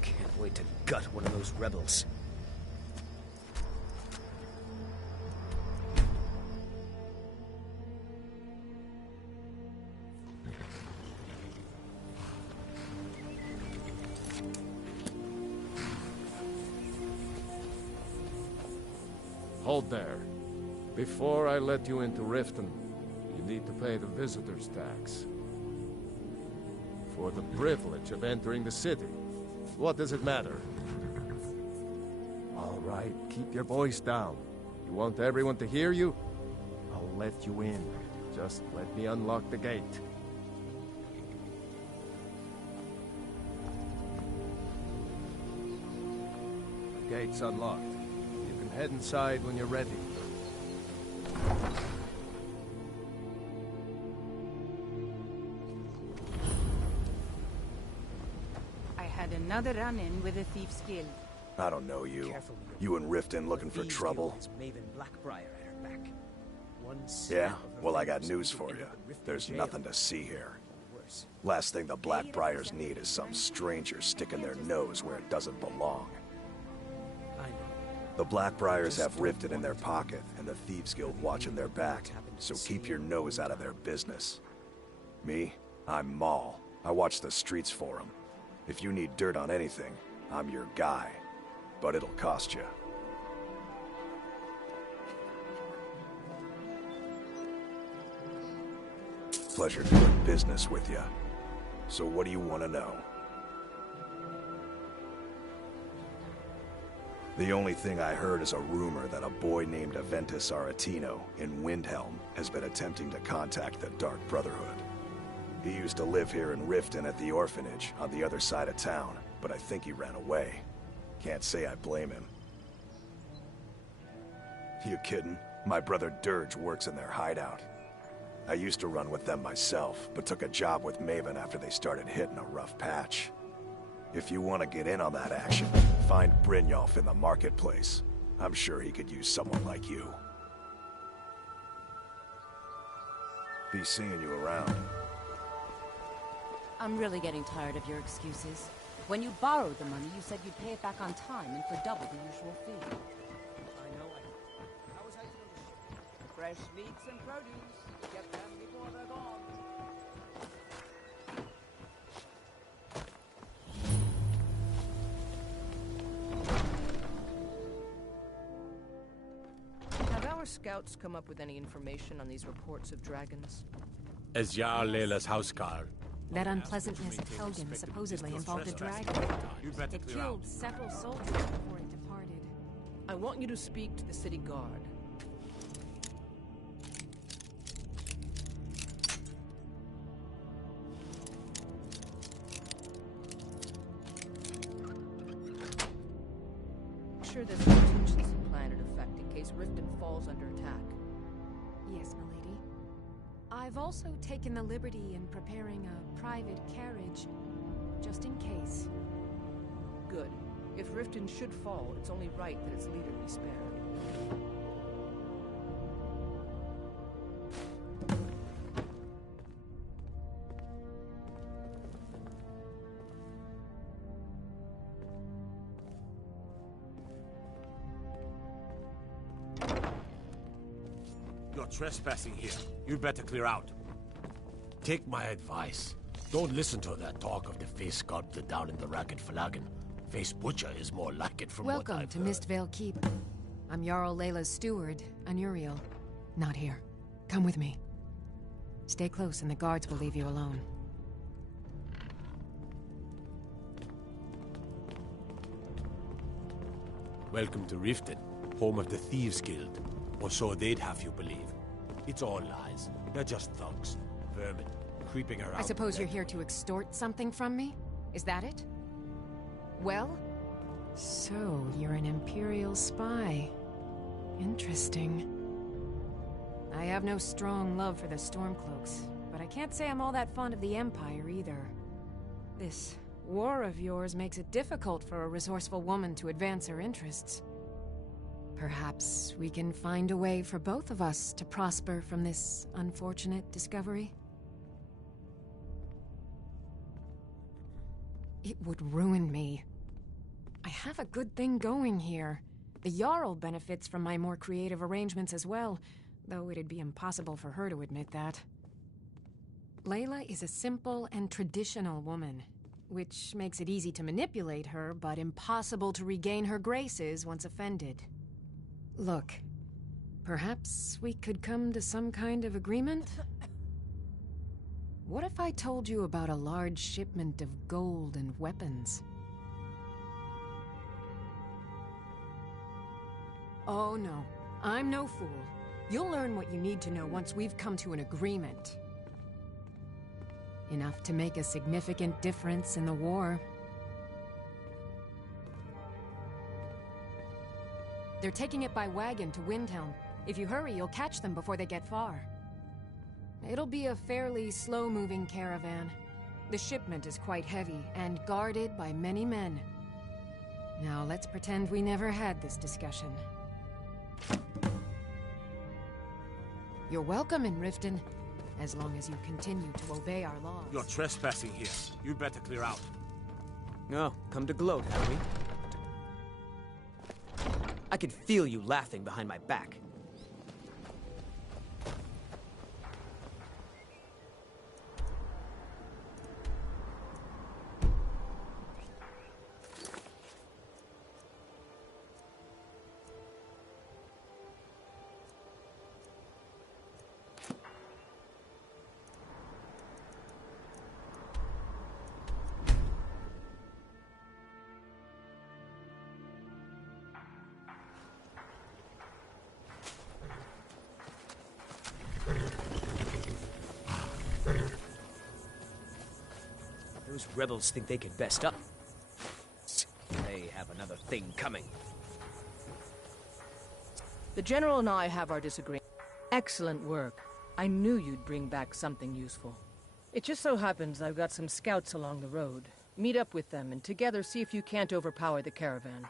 Can't wait to gut one of those rebels. Hold there. Before I let you into Riften, you need to pay the visitor's tax. For the privilege of entering the city. What does it matter? All right, keep your voice down. You want everyone to hear you? I'll let you in. Just let me unlock the gate. The gate's unlocked. You can head inside when you're ready. I had another run-in with the Thieves Guild. I don't know you. You and Riften looking for trouble? Yeah? Well, I got news for you. There's nothing to see here. Last thing the Blackbriars need is some stranger sticking their nose where it doesn't belong. The Blackbriars have Riften in their pocket, and the Thieves Guild watching their back, so keep your nose out of their business. Me? I'm Maul. I watch the streets for them. If you need dirt on anything, I'm your guy. But it'll cost you. Pleasure doing business with you. So what do you want to know? The only thing I heard is a rumor that a boy named Aventus Aretino in Windhelm has been attempting to contact the Dark Brotherhood. He used to live here in Riften at the orphanage on the other side of town, but I think he ran away. Can't say I blame him. You kidding? My brother Dirge works in their hideout. I used to run with them myself, but took a job with Maven after they started hitting a rough patch. If you want to get in on that action, find Brynjolf in the marketplace. I'm sure he could use someone like you. Be seeing you around. I'm really getting tired of your excuses. When you borrowed the money, you said you'd pay it back on time and for double the usual fee. How was I to know? Fresh meats and produce. Get them before they're gone. Have our scouts come up with any information on these reports of dragons? As Jarl Leila's houseguard. That unpleasantness at Helgen supposedly involved a dragon. It killed several soldiers before it departed. I want you to speak to the city guard. Make sure there's a contingency plan in effect in case Riften falls under attack. Yes, milady. I've also taken the liberty in preparing a private carriage, just in case. Good. If Riften should fall, it's only right that its leader be spared. You're trespassing here. You'd better clear out. Take my advice. Don't listen to that talk of the face sculptor down in the Ragged Flagon. Face Butcher is more like it from what I've Welcome to heard. Mistvale Keep. I'm Jarl Leila's steward, Anuriel. Not here. Come with me. Stay close and the guards will leave you alone. Welcome to Riften, home of the Thieves Guild. Or so they'd have you believe. It's all lies. They're just thugs. Vermin. creeping around. I suppose you're dead. here to extort something from me? Is that it? Well? So, you're an Imperial spy. Interesting. I have no strong love for the Stormcloaks, but I can't say I'm all that fond of the Empire either. This war of yours makes it difficult for a resourceful woman to advance her interests. Perhaps we can find a way for both of us to prosper from this unfortunate discovery? It would ruin me. I have a good thing going here. The Jarl benefits from my more creative arrangements as well, though it'd be impossible for her to admit that. Layla is a simple and traditional woman, which makes it easy to manipulate her, but impossible to regain her graces once offended. Look, perhaps we could come to some kind of agreement? What if I told you about a large shipment of gold and weapons? Oh no, I'm no fool. You'll learn what you need to know once we've come to an agreement. Enough to make a significant difference in the war. They're taking it by wagon to Windhelm. If you hurry, you'll catch them before they get far. It'll be a fairly slow-moving caravan. The shipment is quite heavy and guarded by many men. Now let's pretend we never had this discussion. You're welcome in Riften, as long as you continue to obey our laws. You're trespassing here. You'd better clear out. No, come to gloat, have we? I can feel you laughing behind my back. Those rebels think they can best up. They have another thing coming. The General and I have our disagreement. Excellent work. I knew you'd bring back something useful. It just so happens I've got some scouts along the road. Meet up with them and together see if you can't overpower the caravan.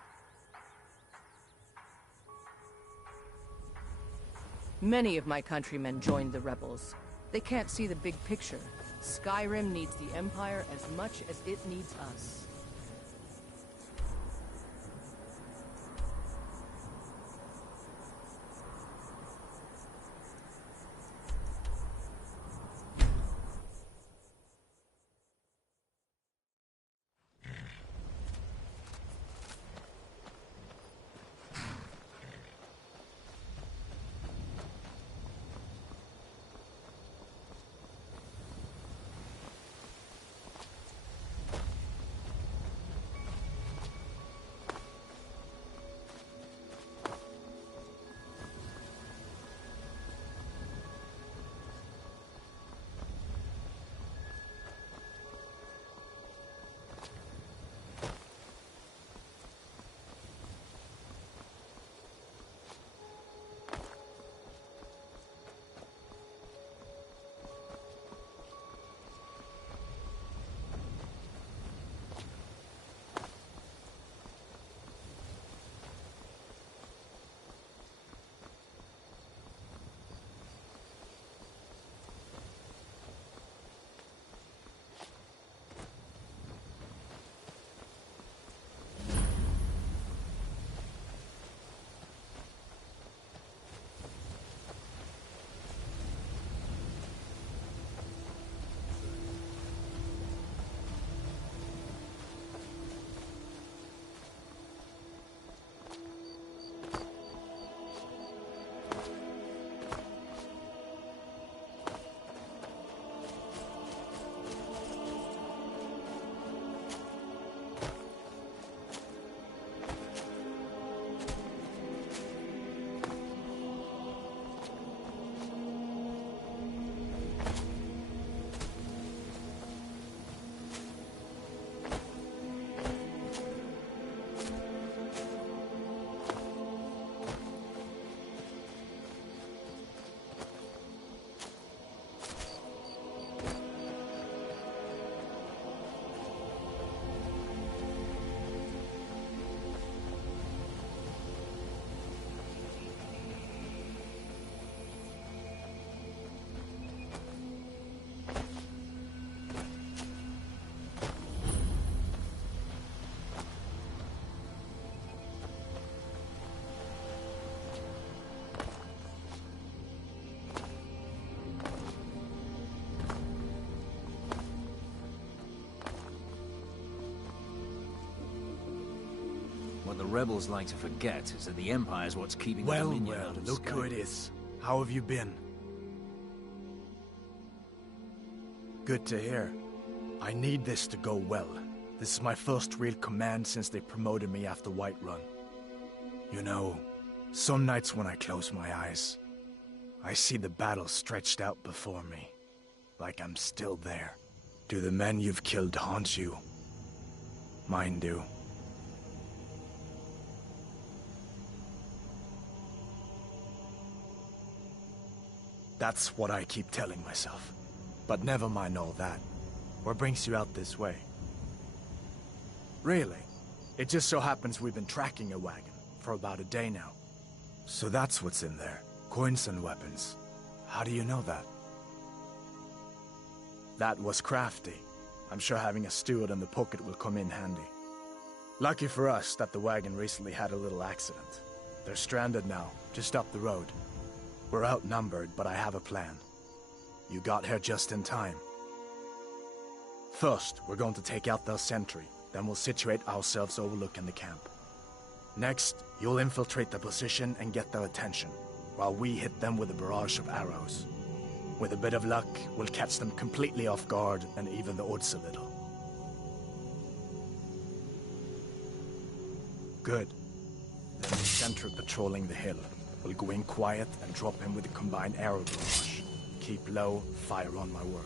Many of my countrymen joined the rebels. They can't see the big picture. Skyrim needs the Empire as much as it needs us. rebels like to forget is that the Empire's what's keeping the Dominion out of Look who it Skyrim. is. How have you been? Good to hear. I need this to go well. This is my first real command since they promoted me after Whiterun. You know, some nights when I close my eyes, I see the battle stretched out before me, like I'm still there. Do the men you've killed haunt you? Mine do. That's what I keep telling myself. But never mind all that. What brings you out this way? Really? It just so happens we've been tracking a wagon for about a day now. So that's what's in there. Coins and weapons. How do you know that? That was crafty. I'm sure having a steward in the pocket will come in handy. Lucky for us that the wagon recently had a little accident. They're stranded now, just up the road. We're outnumbered, but I have a plan. You got here just in time. First, we're going to take out their sentry, then we'll situate ourselves overlooking the camp. Next, you'll infiltrate the position and get their attention, while we hit them with a barrage of arrows. With a bit of luck, we'll catch them completely off guard and even the odds a little. Good. Then the sentry patrolling the hill. We'll go in quiet and drop him with a combined arrow barrage. Keep low, fire on my word.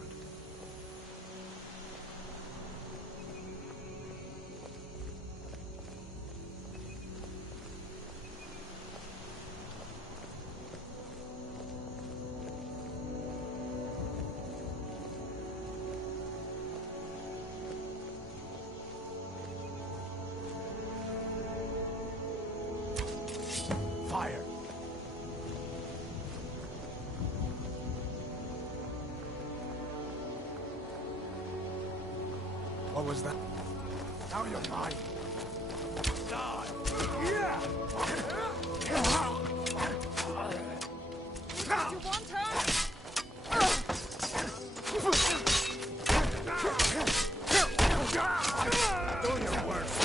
Fire! What was that? Now you're mine. Die! Yeah! You want her? Do your worst.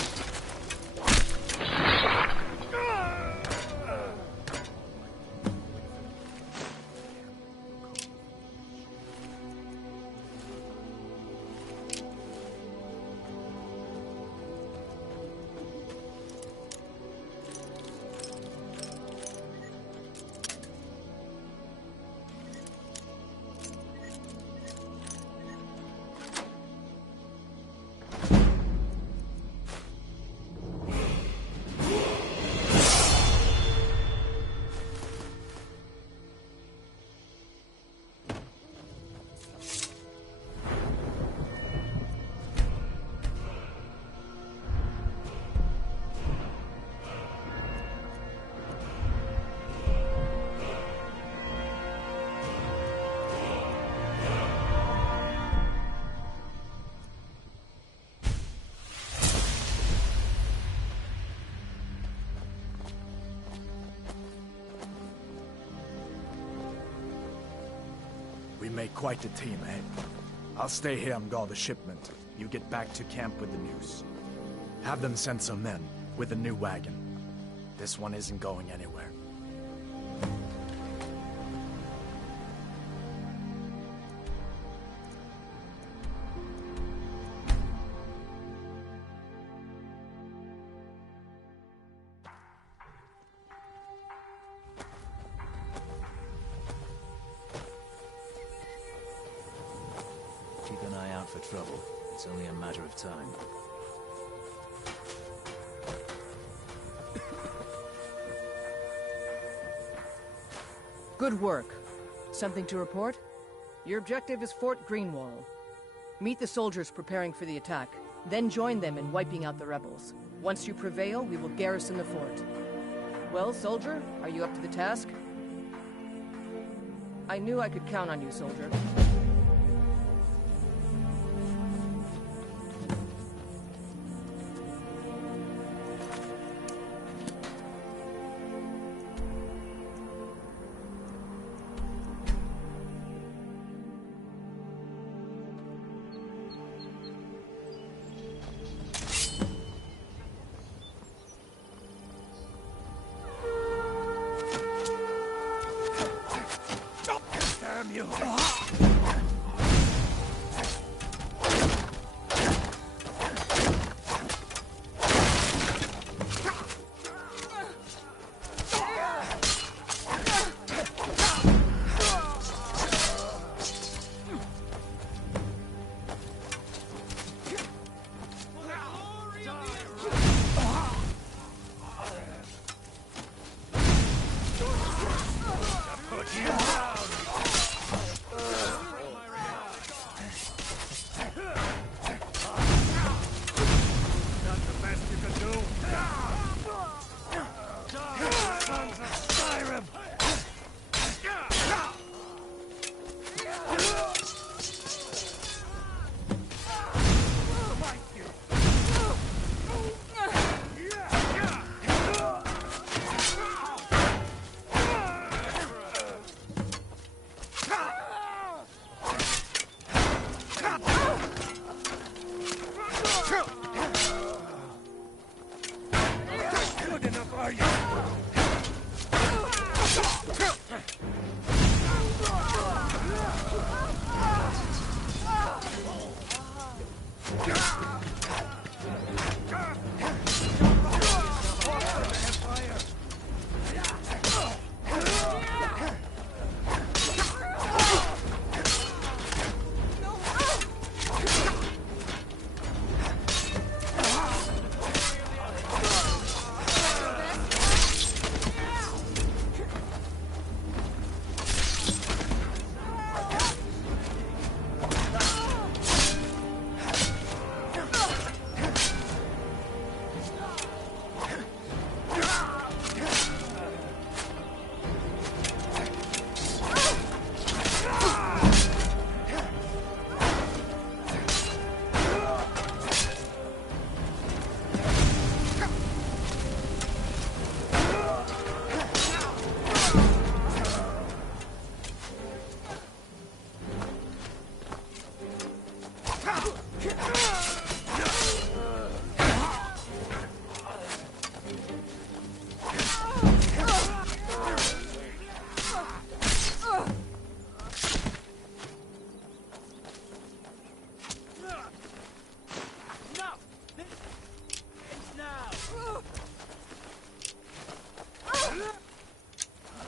We make quite a team, eh? I'll stay here and guard the shipment. You get back to camp with the news. Have them send some men with a new wagon. This one isn't going anywhere. Keep an eye out for trouble. It's only a matter of time. Good work. Something to report? Your objective is Fort Greenwall. Meet the soldiers preparing for the attack, then join them in wiping out the rebels. Once you prevail, we will garrison the fort. Well, soldier, are you up to the task? I knew I could count on you, soldier. you.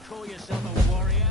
Call yourself a warrior?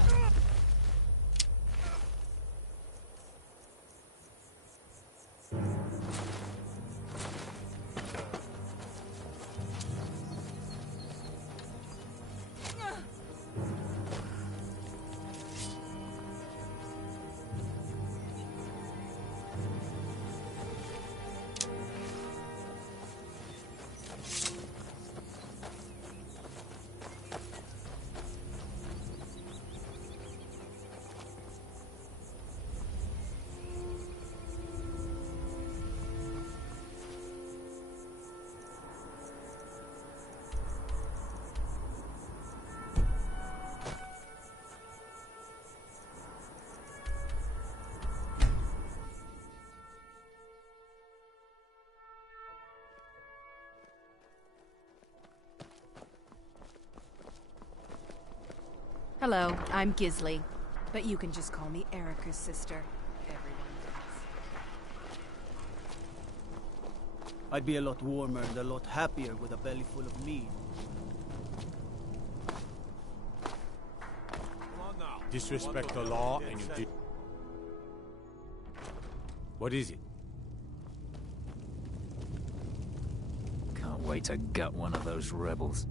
Hello, I'm Gisli, but you can just call me Erica's sister. Everyone does. I'd be a lot warmer and a lot happier with a belly full of meat. Disrespect the law and you did... What is it? Can't wait to gut one of those rebels.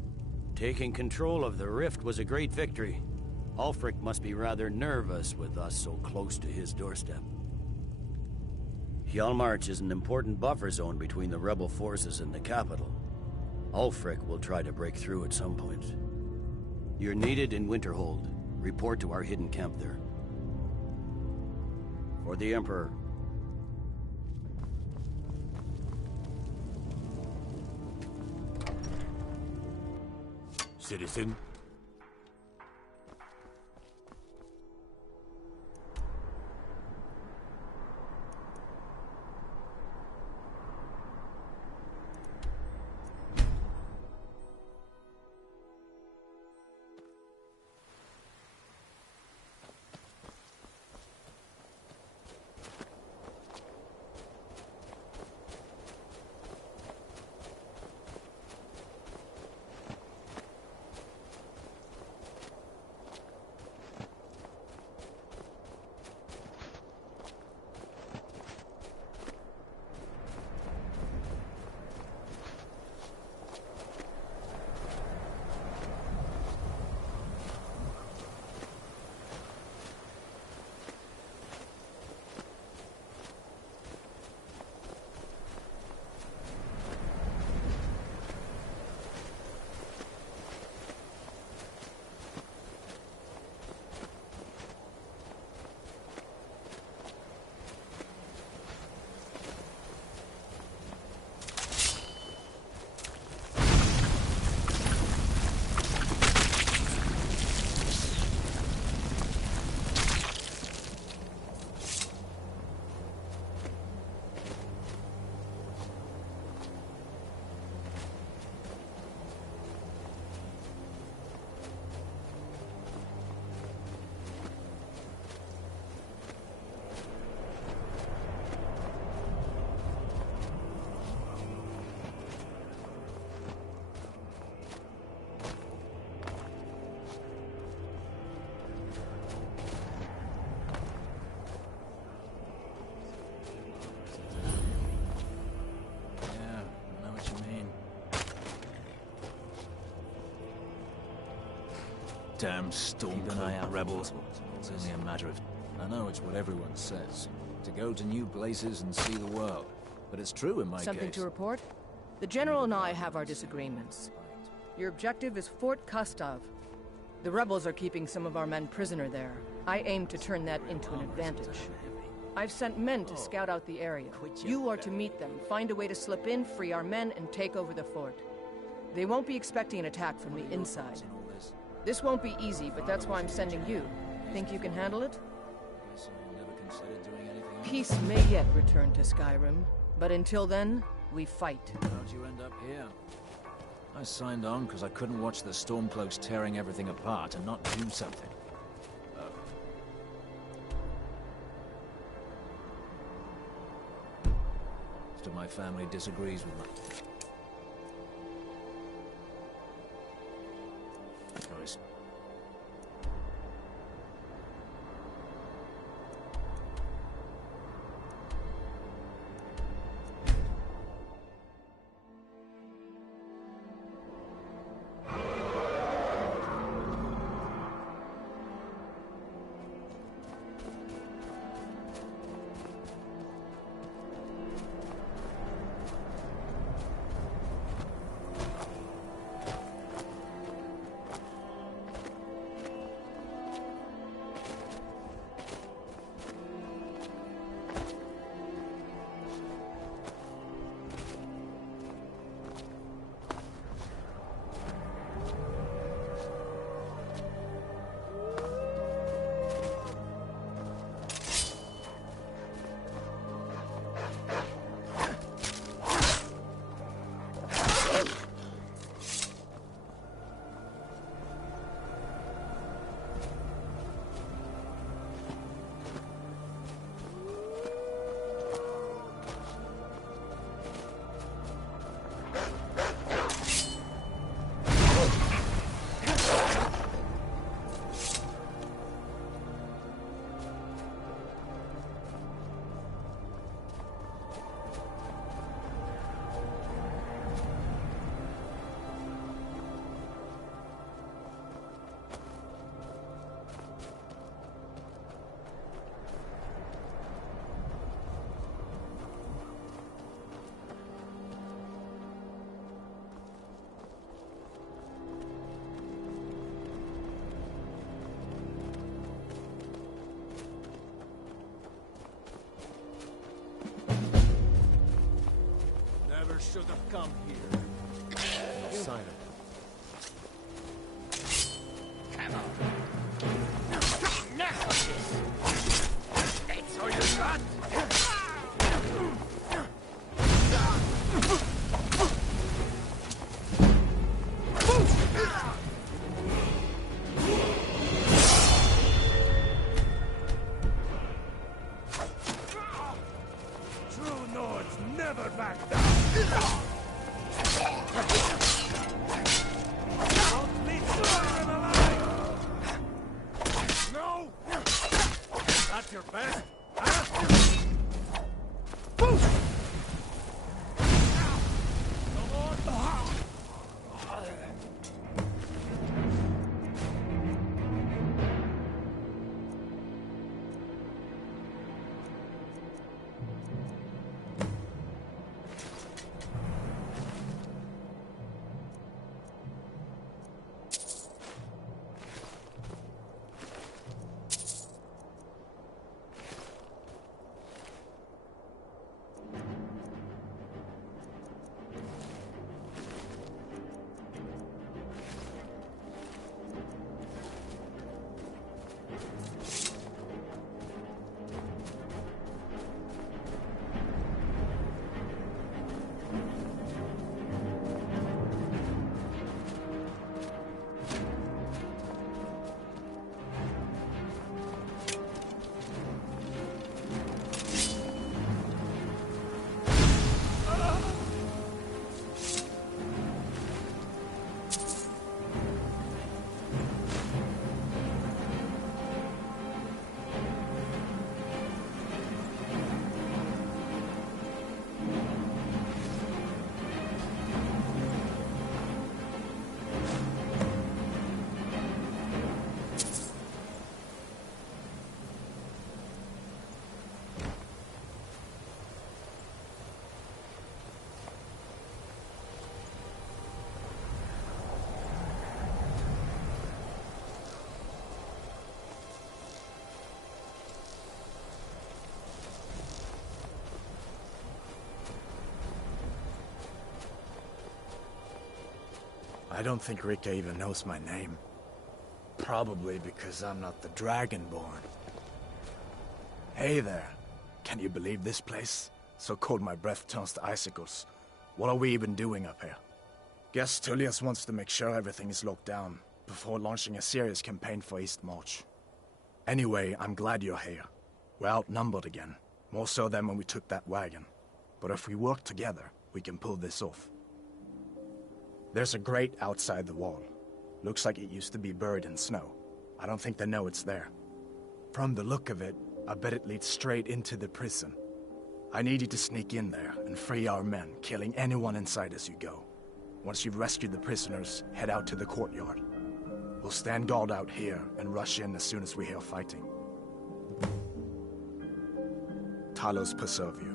Taking control of the rift was a great victory. Ulfric must be rather nervous with us so close to his doorstep. Hjalmarch is an important buffer zone between the rebel forces and the capital. Ulfric will try to break through at some point. You're needed in Winterhold. Report to our hidden camp there. For the Emperor. Citizen? Damn Stormcloak rebels. It's only a matter of... I know it's what everyone says. To go to new places and see the world. But it's true in my case. Something to report? The General and I have our disagreements. Your objective is Fort Kustov. The rebels are keeping some of our men prisoner there. I aim to turn that into an advantage. I've sent men to scout out the area. You are to meet them, find a way to slip in, free our men, and take over the fort. They won't be expecting an attack from the inside. This won't be easy, but that's why I'm sending you. Think you can handle it? Peace may yet return to Skyrim, but until then, we fight. How'd you end up here? I signed on because I couldn't watch the Stormcloaks tearing everything apart and not do something. After my family disagrees with me. Guys. Should have come here. No sign of it. Come on. That's all you got? True Nords never back down. Don't leave Skyrim alive! I don't think Rika even knows my name. Probably because I'm not the Dragonborn. Hey there. Can you believe this place? So cold my breath turns to icicles. What are we even doing up here? Guess Tullius wants to make sure everything is locked down before launching a serious campaign for East March. Anyway, I'm glad you're here. We're outnumbered again. More so than when we took that wagon. But if we work together, we can pull this off. There's a grate outside the wall. Looks like it used to be buried in snow. I don't think they know it's there. From the look of it, I bet it leads straight into the prison. I need you to sneak in there and free our men, killing anyone inside as you go. Once you've rescued the prisoners, head out to the courtyard. We'll stand guard out here and rush in as soon as we hear fighting. Talos preserve you.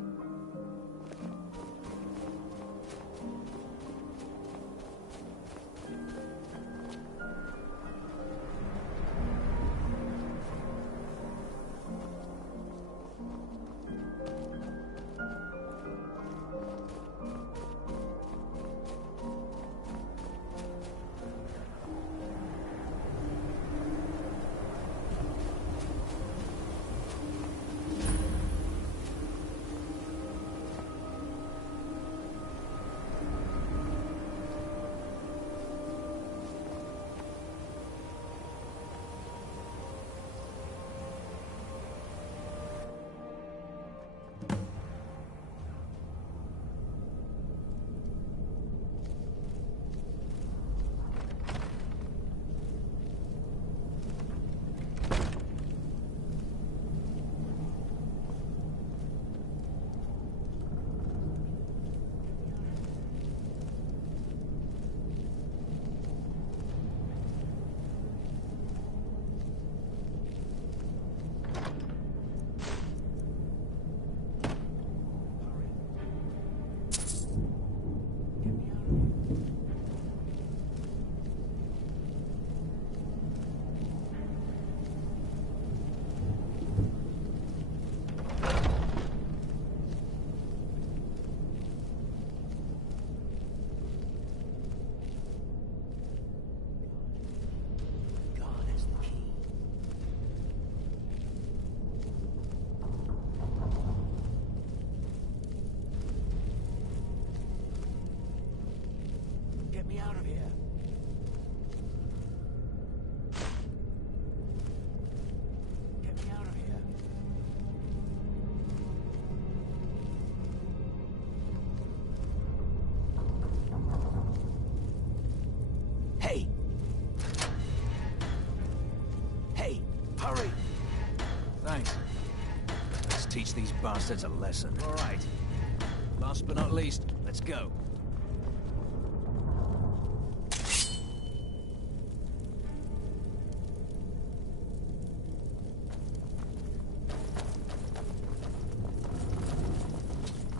Teach these bastards a lesson. All right. Last but not least, let's go.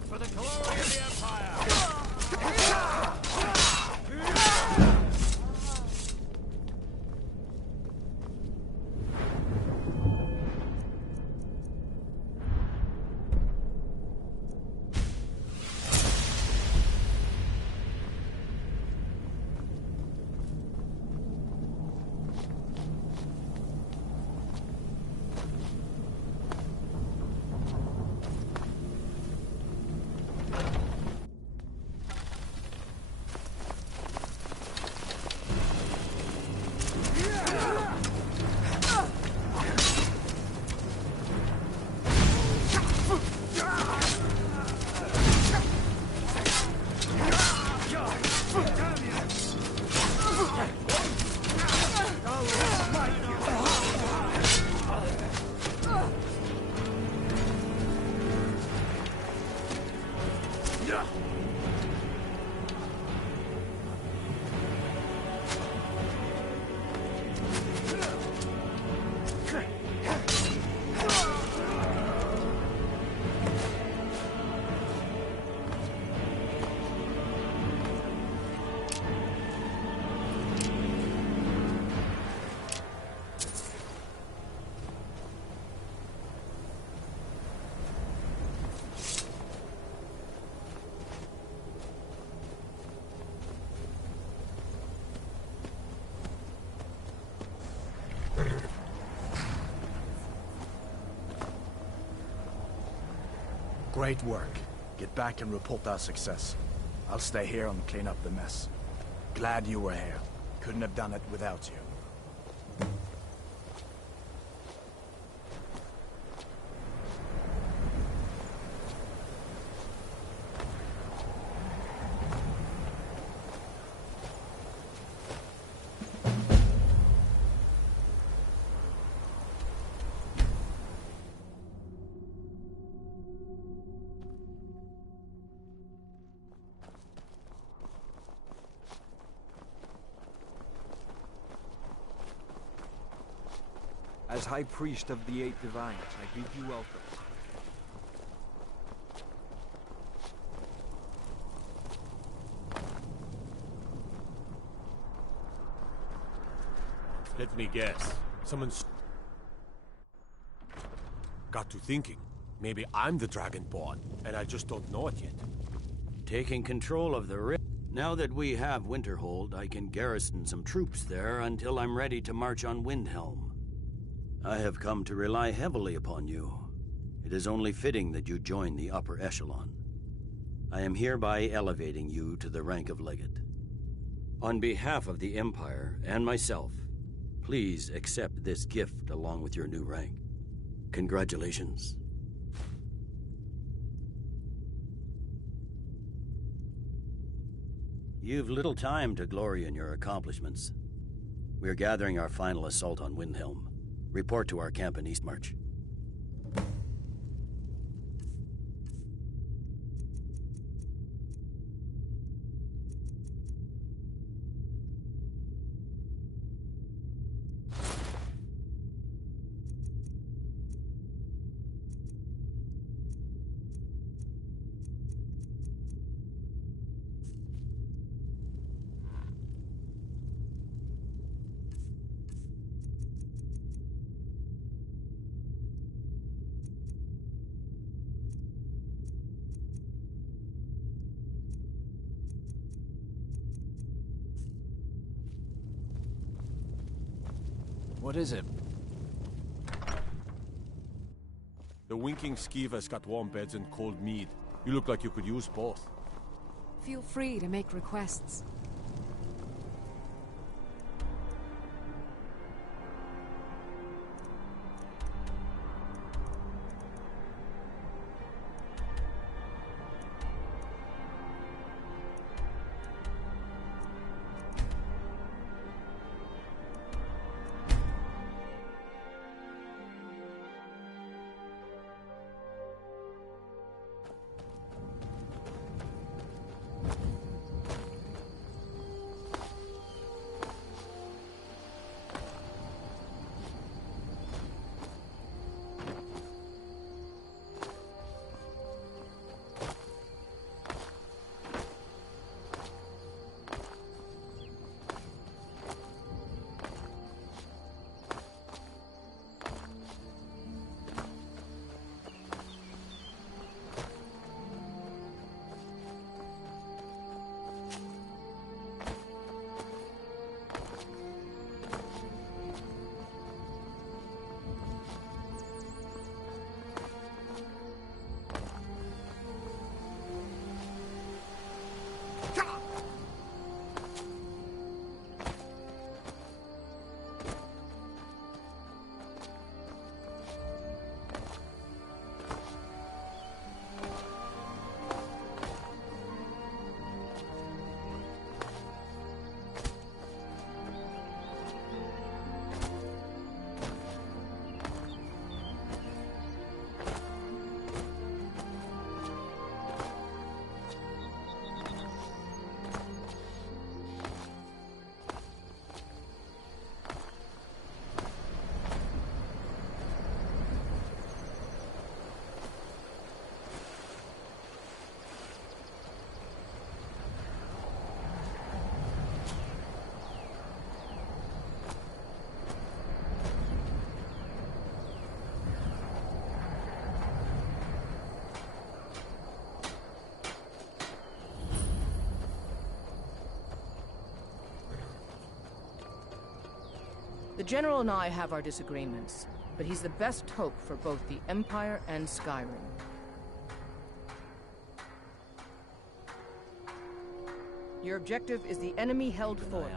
For the glory of the Empire! Great work. Get back and report our success. I'll stay here and clean up the mess. Glad you were here. Couldn't have done it without you. As High Priest of the Eight Divines, I bid you welcome. Let me guess. Someone's got to thinking. Maybe I'm the Dragonborn, and I just don't know it yet. Taking control of the rift. Now that we have Winterhold, I can garrison some troops there until I'm ready to march on Windhelm. I have come to rely heavily upon you. It is only fitting that you join the upper echelon. I am hereby elevating you to the rank of Legate. On behalf of the Empire and myself, please accept this gift along with your new rank. Congratulations. You've little time to glory in your accomplishments. We're gathering our final assault on Windhelm. Report to our camp in Eastmarch. What is it? The Winking Skeever's got warm beds and cold mead. You look like you could use both. Feel free to make requests. The General and I have our disagreements, but he's the best hope for both the Empire and Skyrim. Your objective is the enemy-held fort.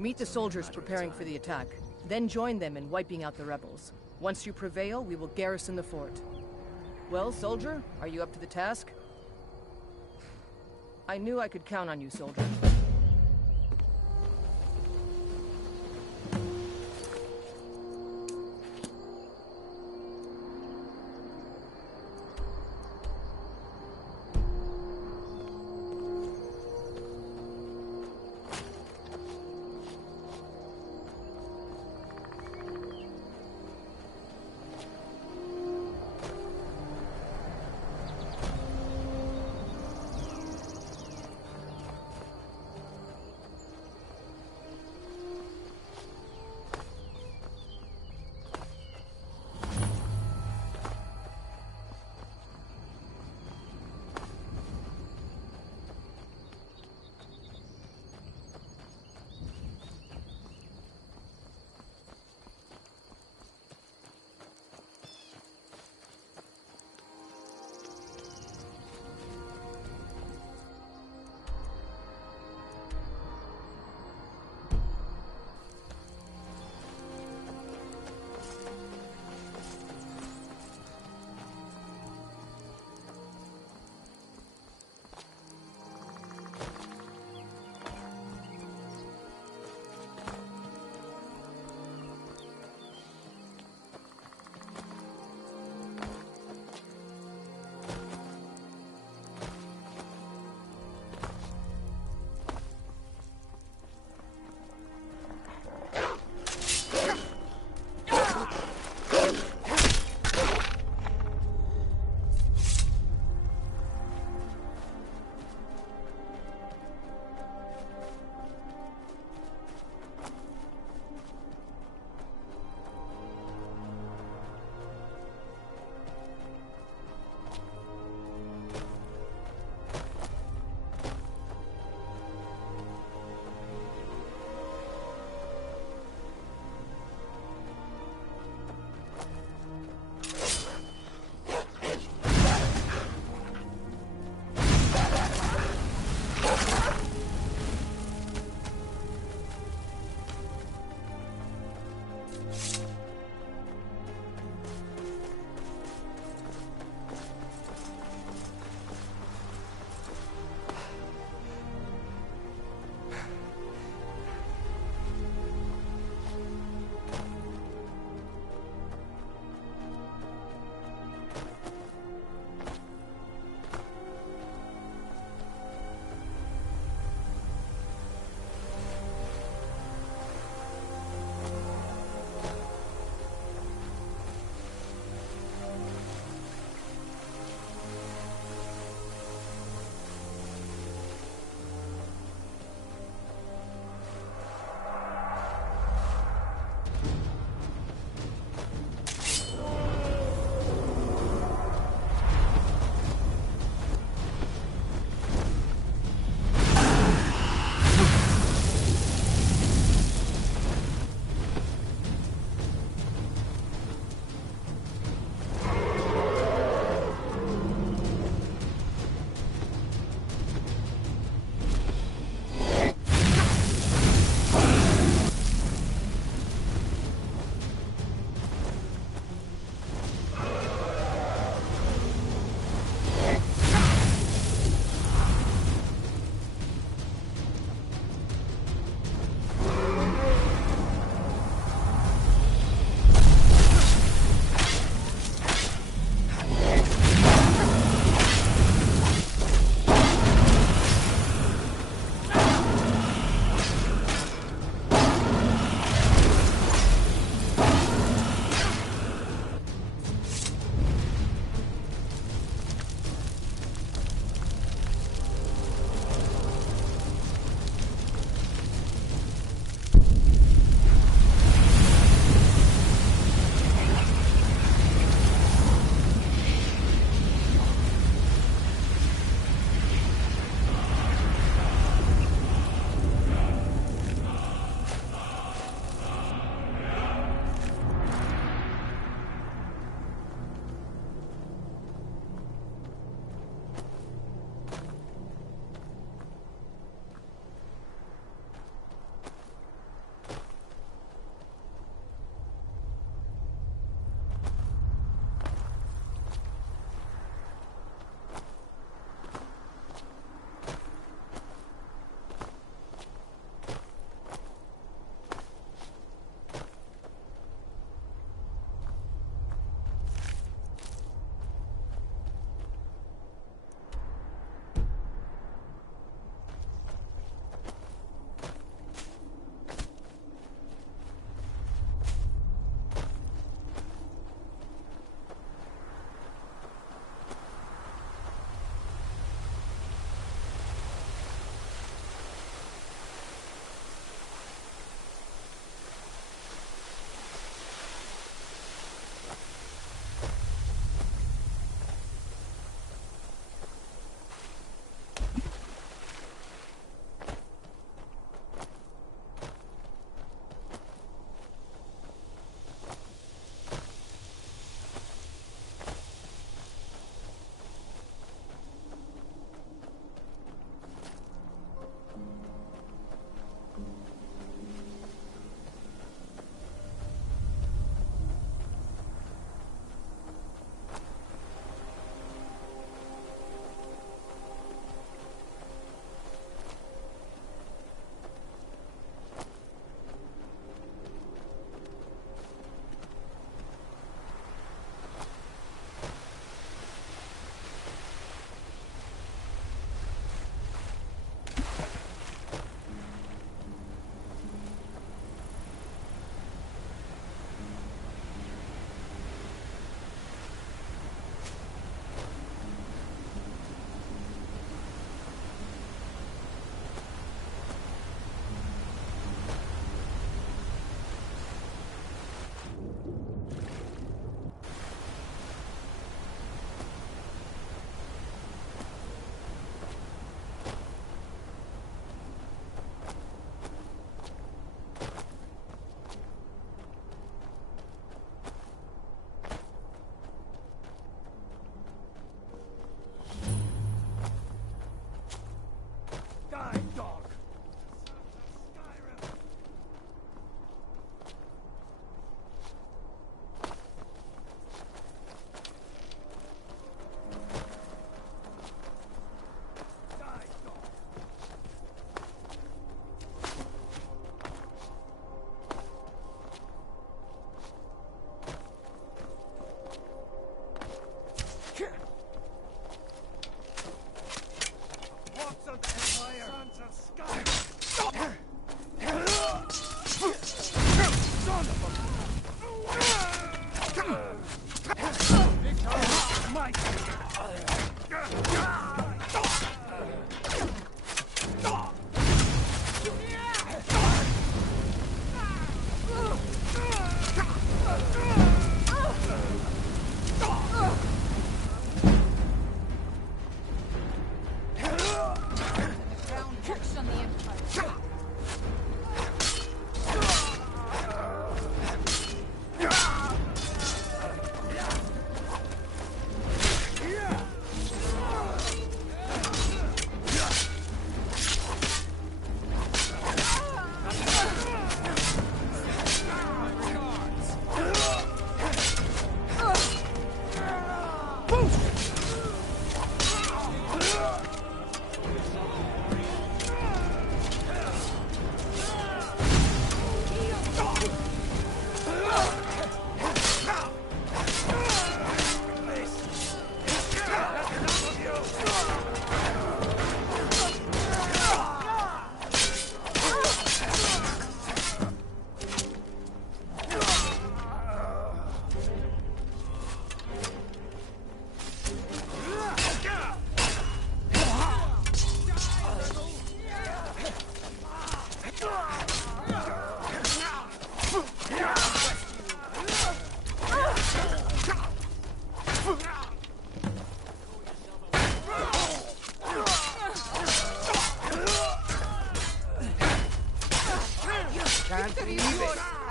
Meet the soldiers preparing for the attack. Then join them in wiping out the rebels. Once you prevail, we will garrison the fort. Well, soldier, are you up to the task? I knew I could count on you, soldier.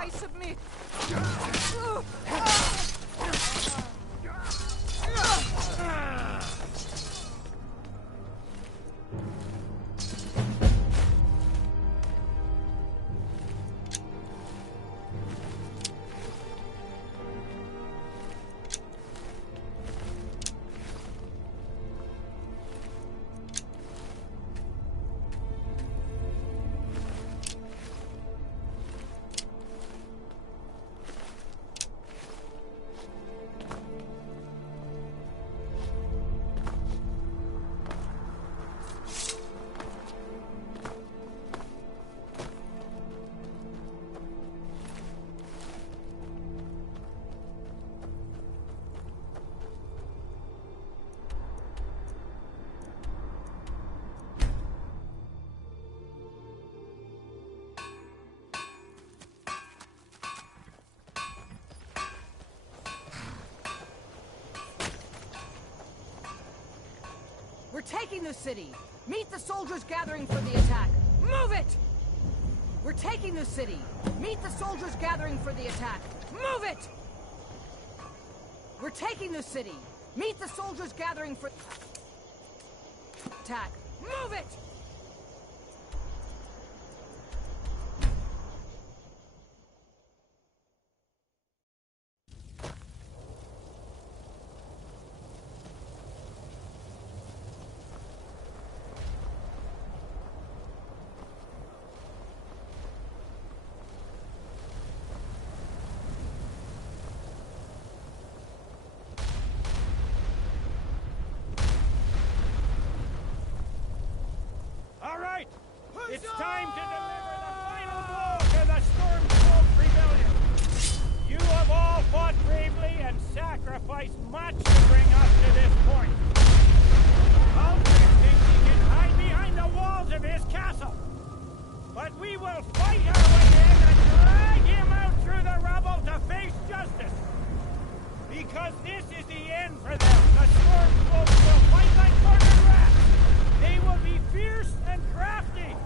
I submit. We're taking the city! Meet the soldiers gathering for the attack! Move it! We're taking the city! Meet the soldiers gathering for the attack! Move it! We're taking the city! Meet the soldiers gathering for... attack! Move it! It's time to deliver the final blow to the Stormcloak Rebellion. You have all fought bravely and sacrificed much to bring us to this point. Ulfric thinks he can hide behind the walls of his castle. But we will fight our way in and drag him out through the rubble to face justice. Because this is the end for them. The Stormcloaks will fight like cornered rats. They will be fierce and crafty.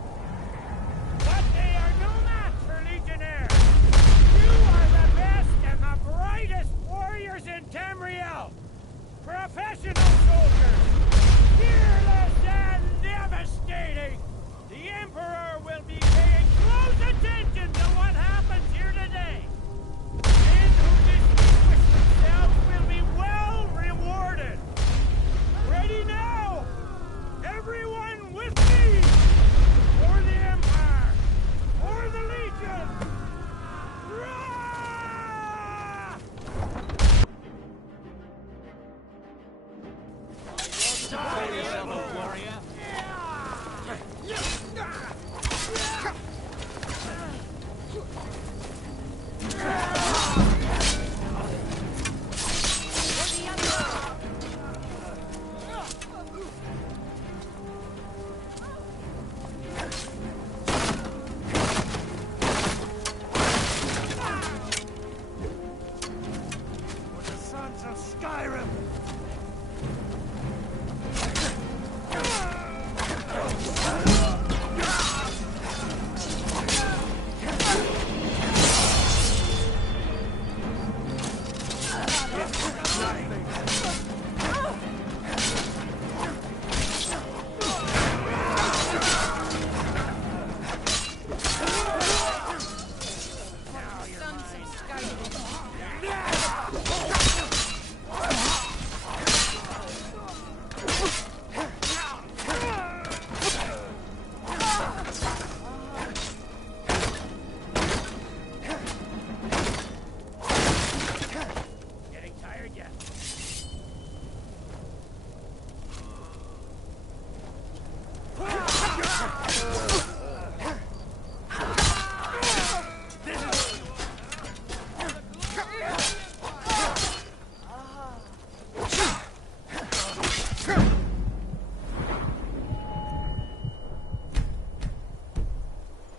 Getting tired yet?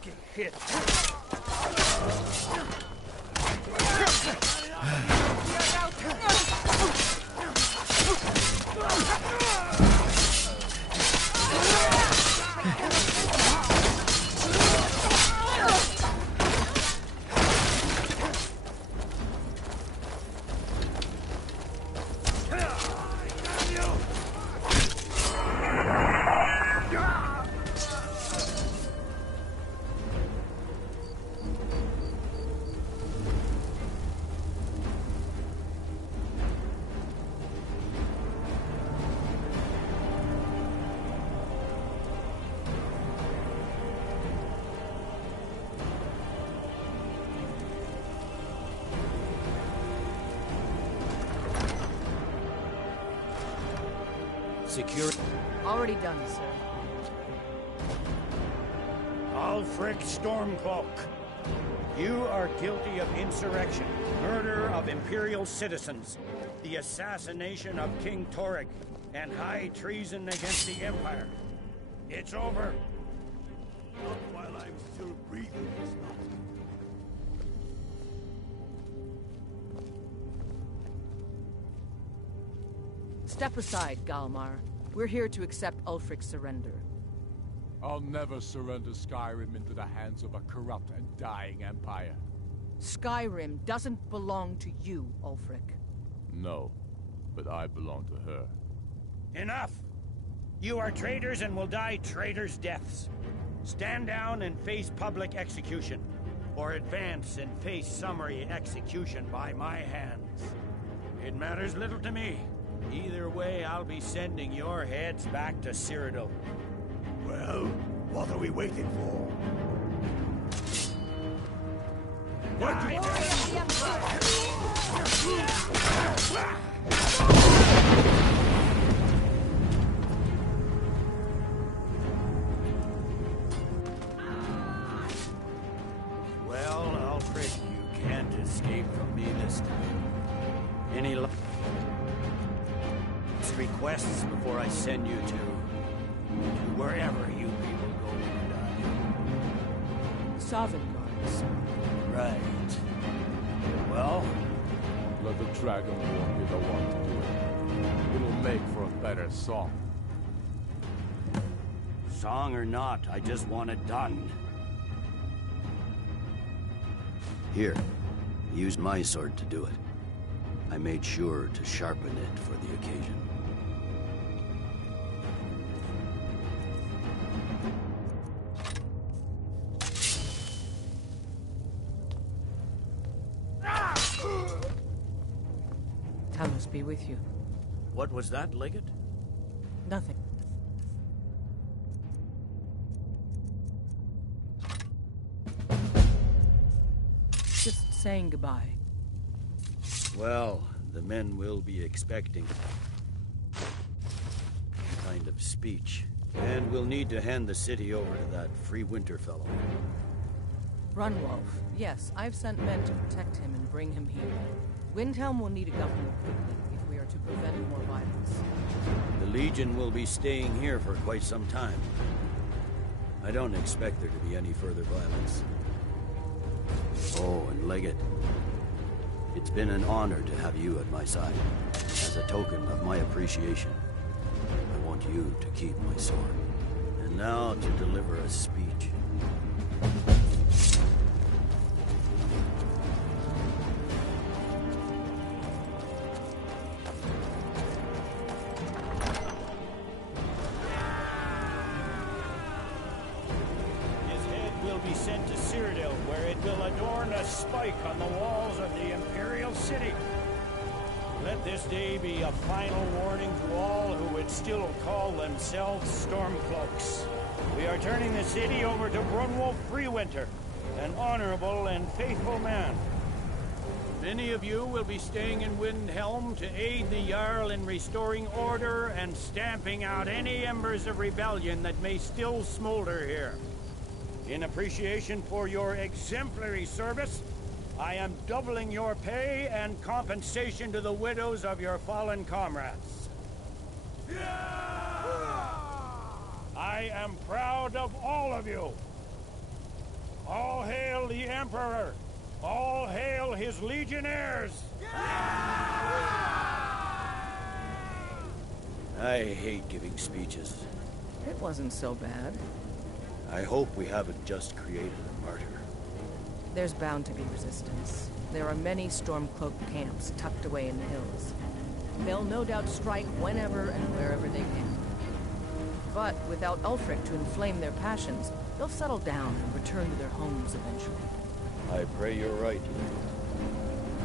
Get hit. Secure. Already done, sir. Ulfric Stormcloak, you are guilty of insurrection, murder of Imperial citizens, the assassination of King Torek, and high treason against the Empire. It's over. Not while I'm still breathing, it's not. Step aside, Galmar. We're here to accept Ulfric's surrender. I'll never surrender Skyrim into the hands of a corrupt and dying empire. Skyrim doesn't belong to you, Ulfric. No, but I belong to her. Enough! You are traitors and will die traitors' deaths. Stand down and face public execution, or advance and face summary execution by my hands. It matters little to me. Either way, I'll be sending your heads back to Cyrodiil. Well, what are we waiting for? Well, Alfred, you can't escape from me this time. Any requests before I send you to wherever you people go when you die. Sovngarde, sir. Right. Well? Let the Dragonborn be the one to do it. It'll make for a better song. Song or not, I just want it done. Here, I used my sword to do it. I made sure to sharpen it for the occasion. Talos be with you. What was that, Legate? Nothing. Just saying goodbye. Well, the men will be expecting some kind of speech. And we'll need to hand the city over to that free winter fellow. Runwolf. Yes, I've sent men to protect him and bring him here. Windhelm will need a governor quickly if we are to prevent more violence. The Legion will be staying here for quite some time. I don't expect there to be any further violence. Oh, and Legate, it's been an honor to have you at my side. As a token of my appreciation, I want you to keep my sword. And now to deliver a speech. His head will be sent to Cyrodiil, where it will adorn a spike on the walls of the Imperial City. Let this day be a final warning to all who would still call themselves Stormcloaks. We are turning the city over to Brunwolf Freewinter, an honorable and faithful man. Many of you will be staying in Windhelm to aid the Jarl in restoring order and stamping out any embers of rebellion that may still smolder here. In appreciation for your exemplary service, I am doubling your pay and compensation to the widows of your fallen comrades. I am proud of all of you. All hail the Emperor! All hail his legionnaires! I hate giving speeches. It wasn't so bad. I hope we haven't just created a martyr. There's bound to be resistance. There are many Stormcloak camps tucked away in the hills. They'll no doubt strike whenever and wherever they can. But without Ulfric to inflame their passions, they'll settle down and return to their homes eventually. I pray you're right.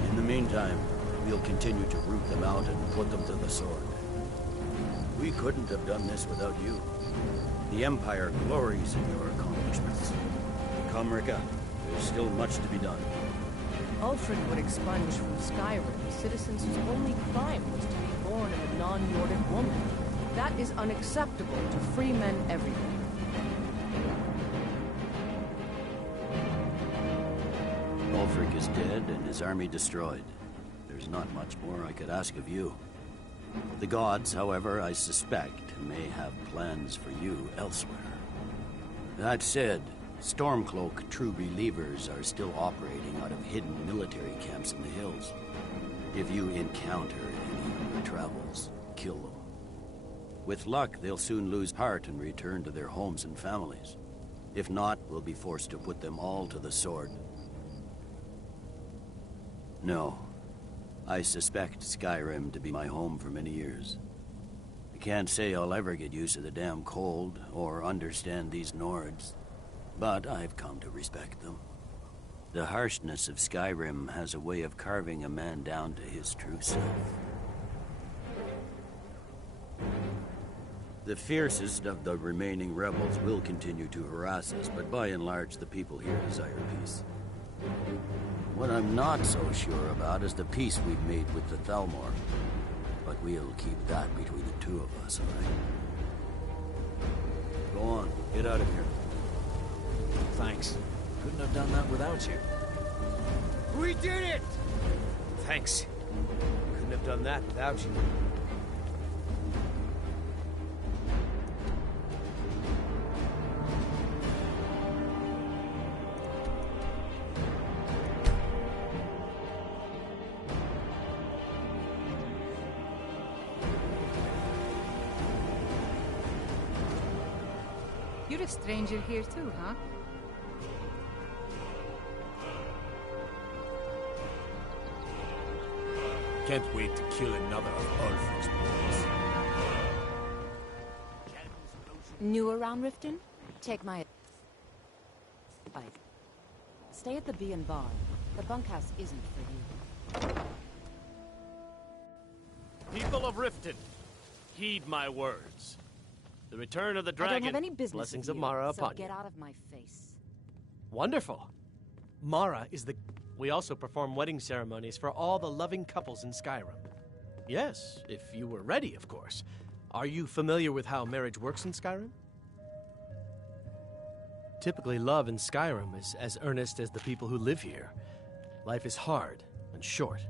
In the meantime, we'll continue to root them out and put them to the sword. We couldn't have done this without you. The Empire glories in your accomplishments. Come, Rika. There's still much to be done. Ulfric would expunge from Skyrim citizens whose only crime was to be born of a non-Nordic woman. That is unacceptable to free men everywhere. Ulfric is dead and his army destroyed. There's not much more I could ask of you. The gods, however, I suspect, may have plans for you elsewhere. That said, Stormcloak true believers are still operating out of hidden military camps in the hills. If you encounter any on your travels, kill them. With luck, they'll soon lose heart and return to their homes and families. If not, we'll be forced to put them all to the sword. No. I suspect Skyrim to be my home for many years. I can't say I'll ever get used to the damn cold or understand these Nords, but I've come to respect them. The harshness of Skyrim has a way of carving a man down to his true self. The fiercest of the remaining rebels will continue to harass us, but by and large, the people here desire peace. What I'm not so sure about is the peace we've made with the Thalmor. But we'll keep that between the two of us, all right? Go on, get out of here. Thanks. Couldn't have done that without you. We did it! Thanks. Couldn't have done that without you. You're a stranger here too, huh? Can't wait to kill another of Ulfric's boys. New around Riften? Take my advice. Stay at the Bee and Bar. The bunkhouse isn't for you. People of Riften, heed my words. The return of the dragon. I don't have any business Blessings with of you, Mara so upon get you. out of my face. Wonderful. Mara is the... We also perform wedding ceremonies for all the loving couples in Skyrim. Yes, if you were ready, of course. Are you familiar with how marriage works in Skyrim? Typically, love in Skyrim is as earnest as the people who live here. Life is hard and short,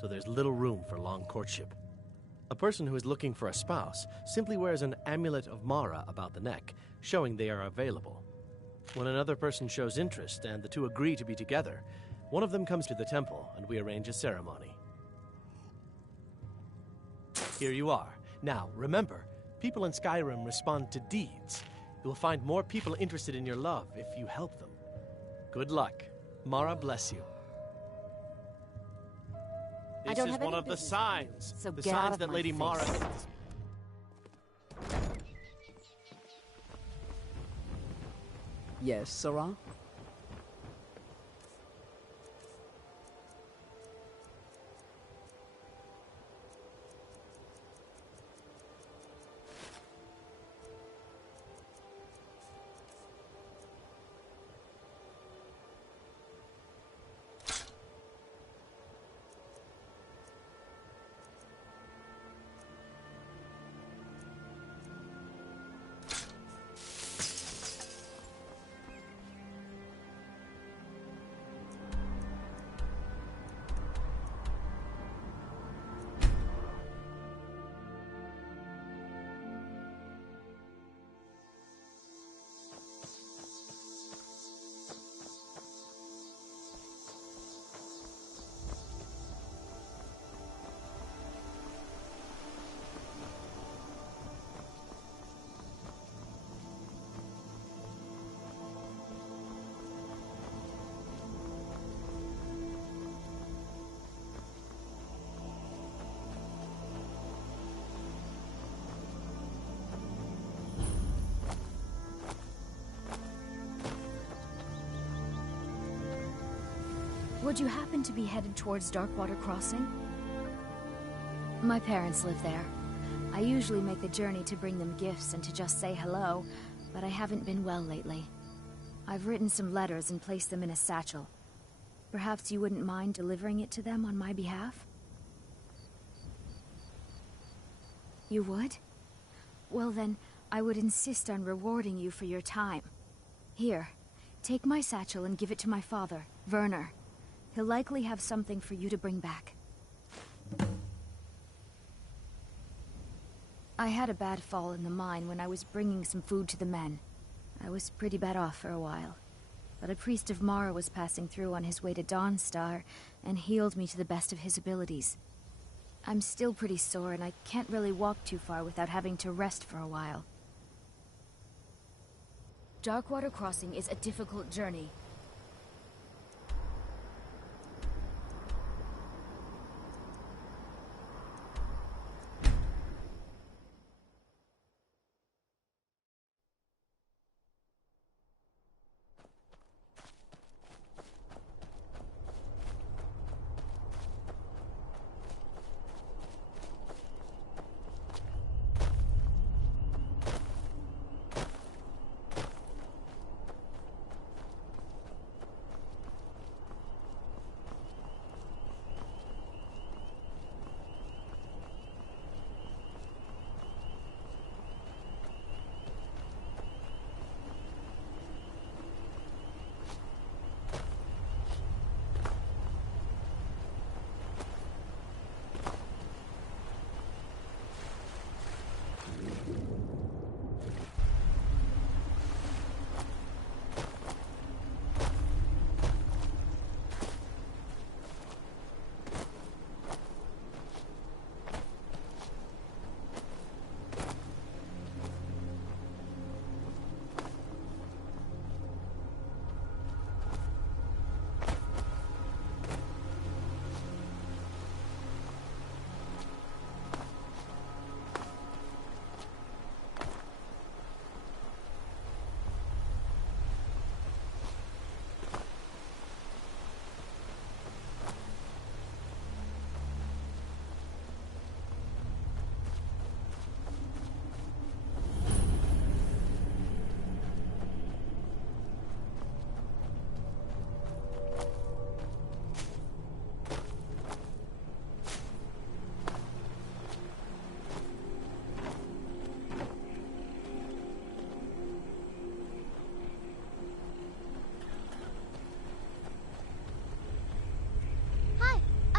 so there's little room for long courtship. A person who is looking for a spouse simply wears an amulet of Mara about the neck, showing they are available. When another person shows interest and the two agree to be together, one of them comes to the temple and we arrange a ceremony. Here you are. Now, remember, people in Skyrim respond to deeds. You'll find more people interested in your love if you help them. Good luck. Mara bless you. I This don't is have one any of the business signs. so The get out signs of that my Lady Mara... face. Yes, Sarah? Would you happen to be headed towards Darkwater Crossing? My parents live there. I usually make the journey to bring them gifts and to just say hello, but I haven't been well lately. I've written some letters and placed them in a satchel. Perhaps you wouldn't mind delivering it to them on my behalf? You would? Well then, I would insist on rewarding you for your time. Here, take my satchel and give it to my father, Werner. He'll likely have something for you to bring back. I had a bad fall in the mine when I was bringing some food to the men. I was pretty bad off for a while. But a priest of Mara was passing through on his way to Dawnstar and healed me to the best of his abilities. I'm still pretty sore and I can't really walk too far without having to rest for a while. Darkwater Crossing is a difficult journey.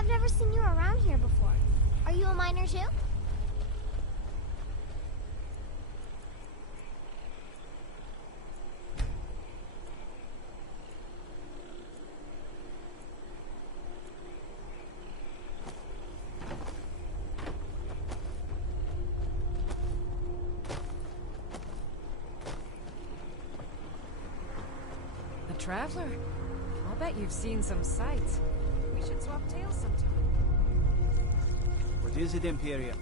I've never seen you around here before. Are you a miner too? A traveler? I'll bet you've seen some sights. We should swap tales sometime. What is it, Imperium?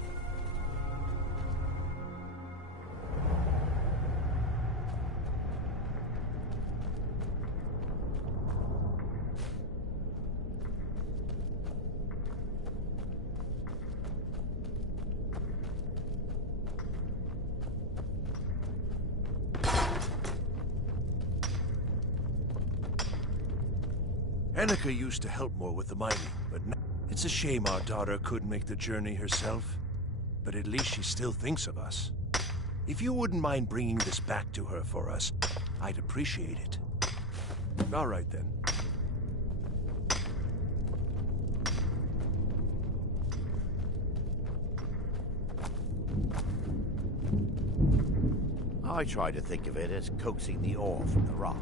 Annika used to help more with the mining, but now it's a shame our daughter couldn't make the journey herself. But at least she still thinks of us. If you wouldn't mind bringing this back to her for us, I'd appreciate it. All right, then. I try to think of it as coaxing the ore from the rock.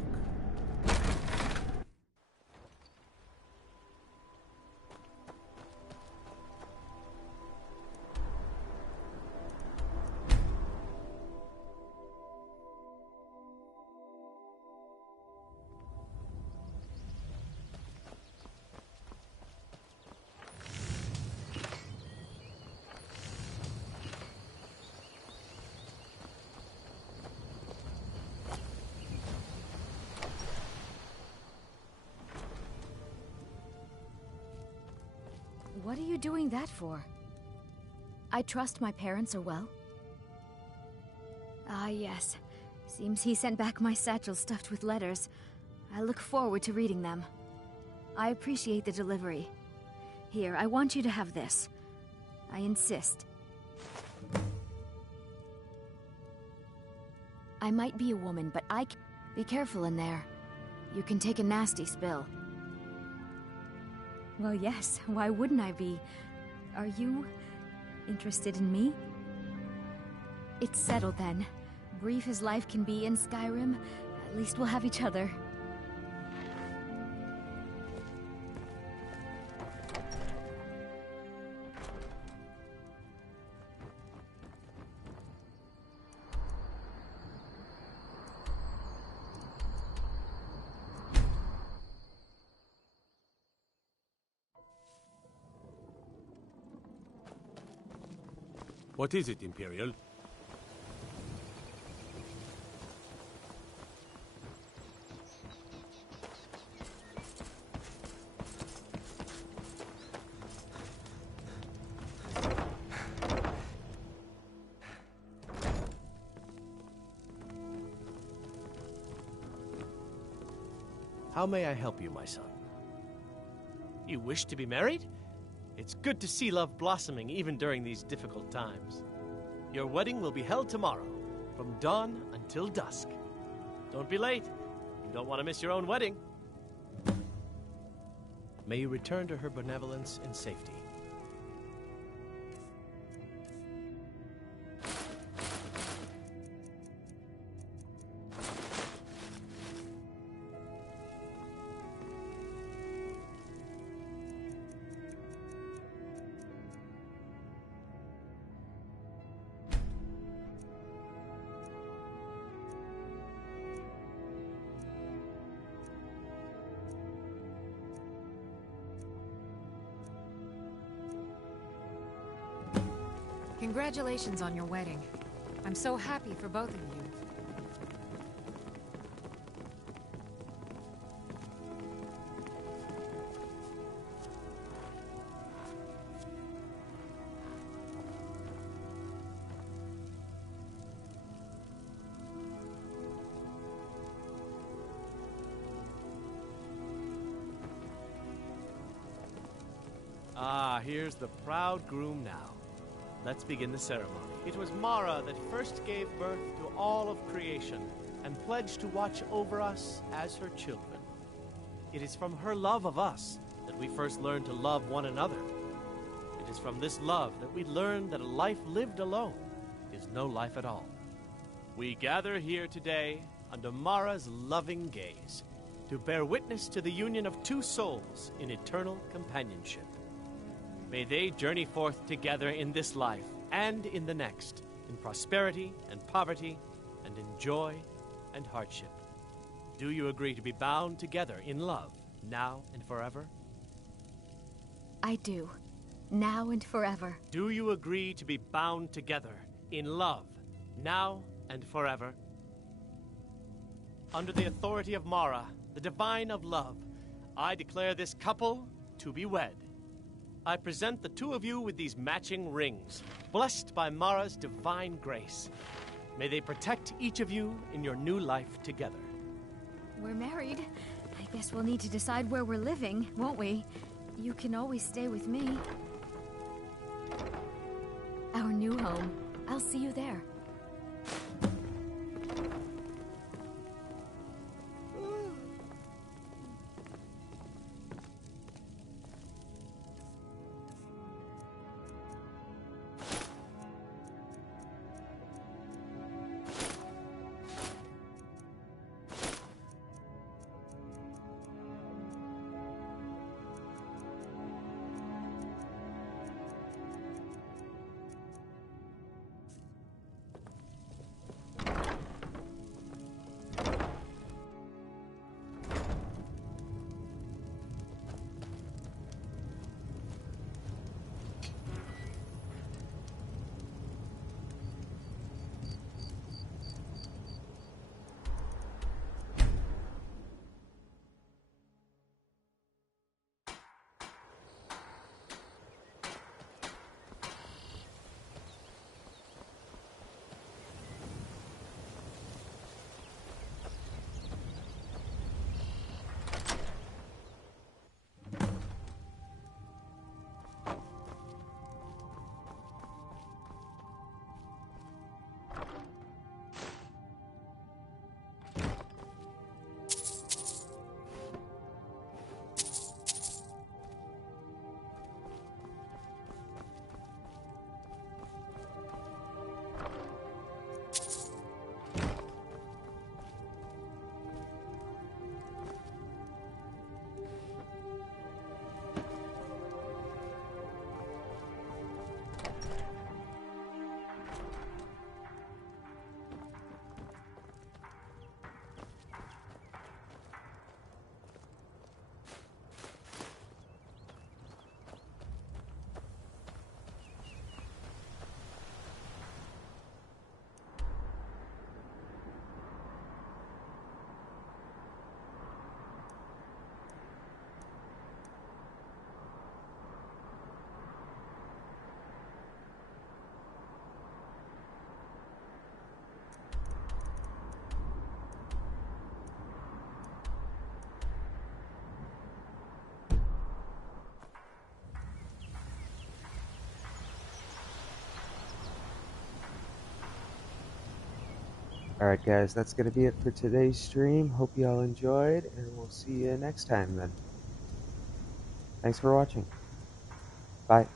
What are you doing that for? I trust my parents are well. Ah, yes. Seems he sent back my satchel stuffed with letters. I look forward to reading them. I appreciate the delivery. Here, I want you to have this. I insist. I might be a woman, but be careful in there. You can take a nasty spill. Well, yes, why wouldn't I be? Are you interested in me? It's settled then. Brief as life can be in Skyrim, at least we'll have each other. What is it, Imperial? How may I help you, my son? You wish to be married? It's good to see love blossoming even during these difficult times. Your wedding will be held tomorrow, from dawn until dusk. Don't be late. You don't want to miss your own wedding. May you return to her benevolence in safety. Congratulations on your wedding. I'm so happy for both of you. Ah, here's the proud groom now. Let's begin the ceremony. It was Mara that first gave birth to all of creation and pledged to watch over us as her children. It is from her love of us that we first learned to love one another. It is from this love that we learn that a life lived alone is no life at all. We gather here today under Mara's loving gaze to bear witness to the union of two souls in eternal companionship. May they journey forth together in this life and in the next, in prosperity and poverty, and in joy and hardship. Do you agree to be bound together in love, now and forever? I do. Now and forever. Do you agree to be bound together in love, now and forever? Under the authority of Mara, the divine of love, I declare this couple to be wed. I present the two of you with these matching rings, blessed by Mara's divine grace. May they protect each of you in your new life together. We're married. I guess we'll need to decide where we're living, won't we? You can always stay with me. Our new home. I'll see you there. Alright guys, that's going to be it for today's stream. Hope you all enjoyed, and we'll see you next time then. Thanks for watching. Bye.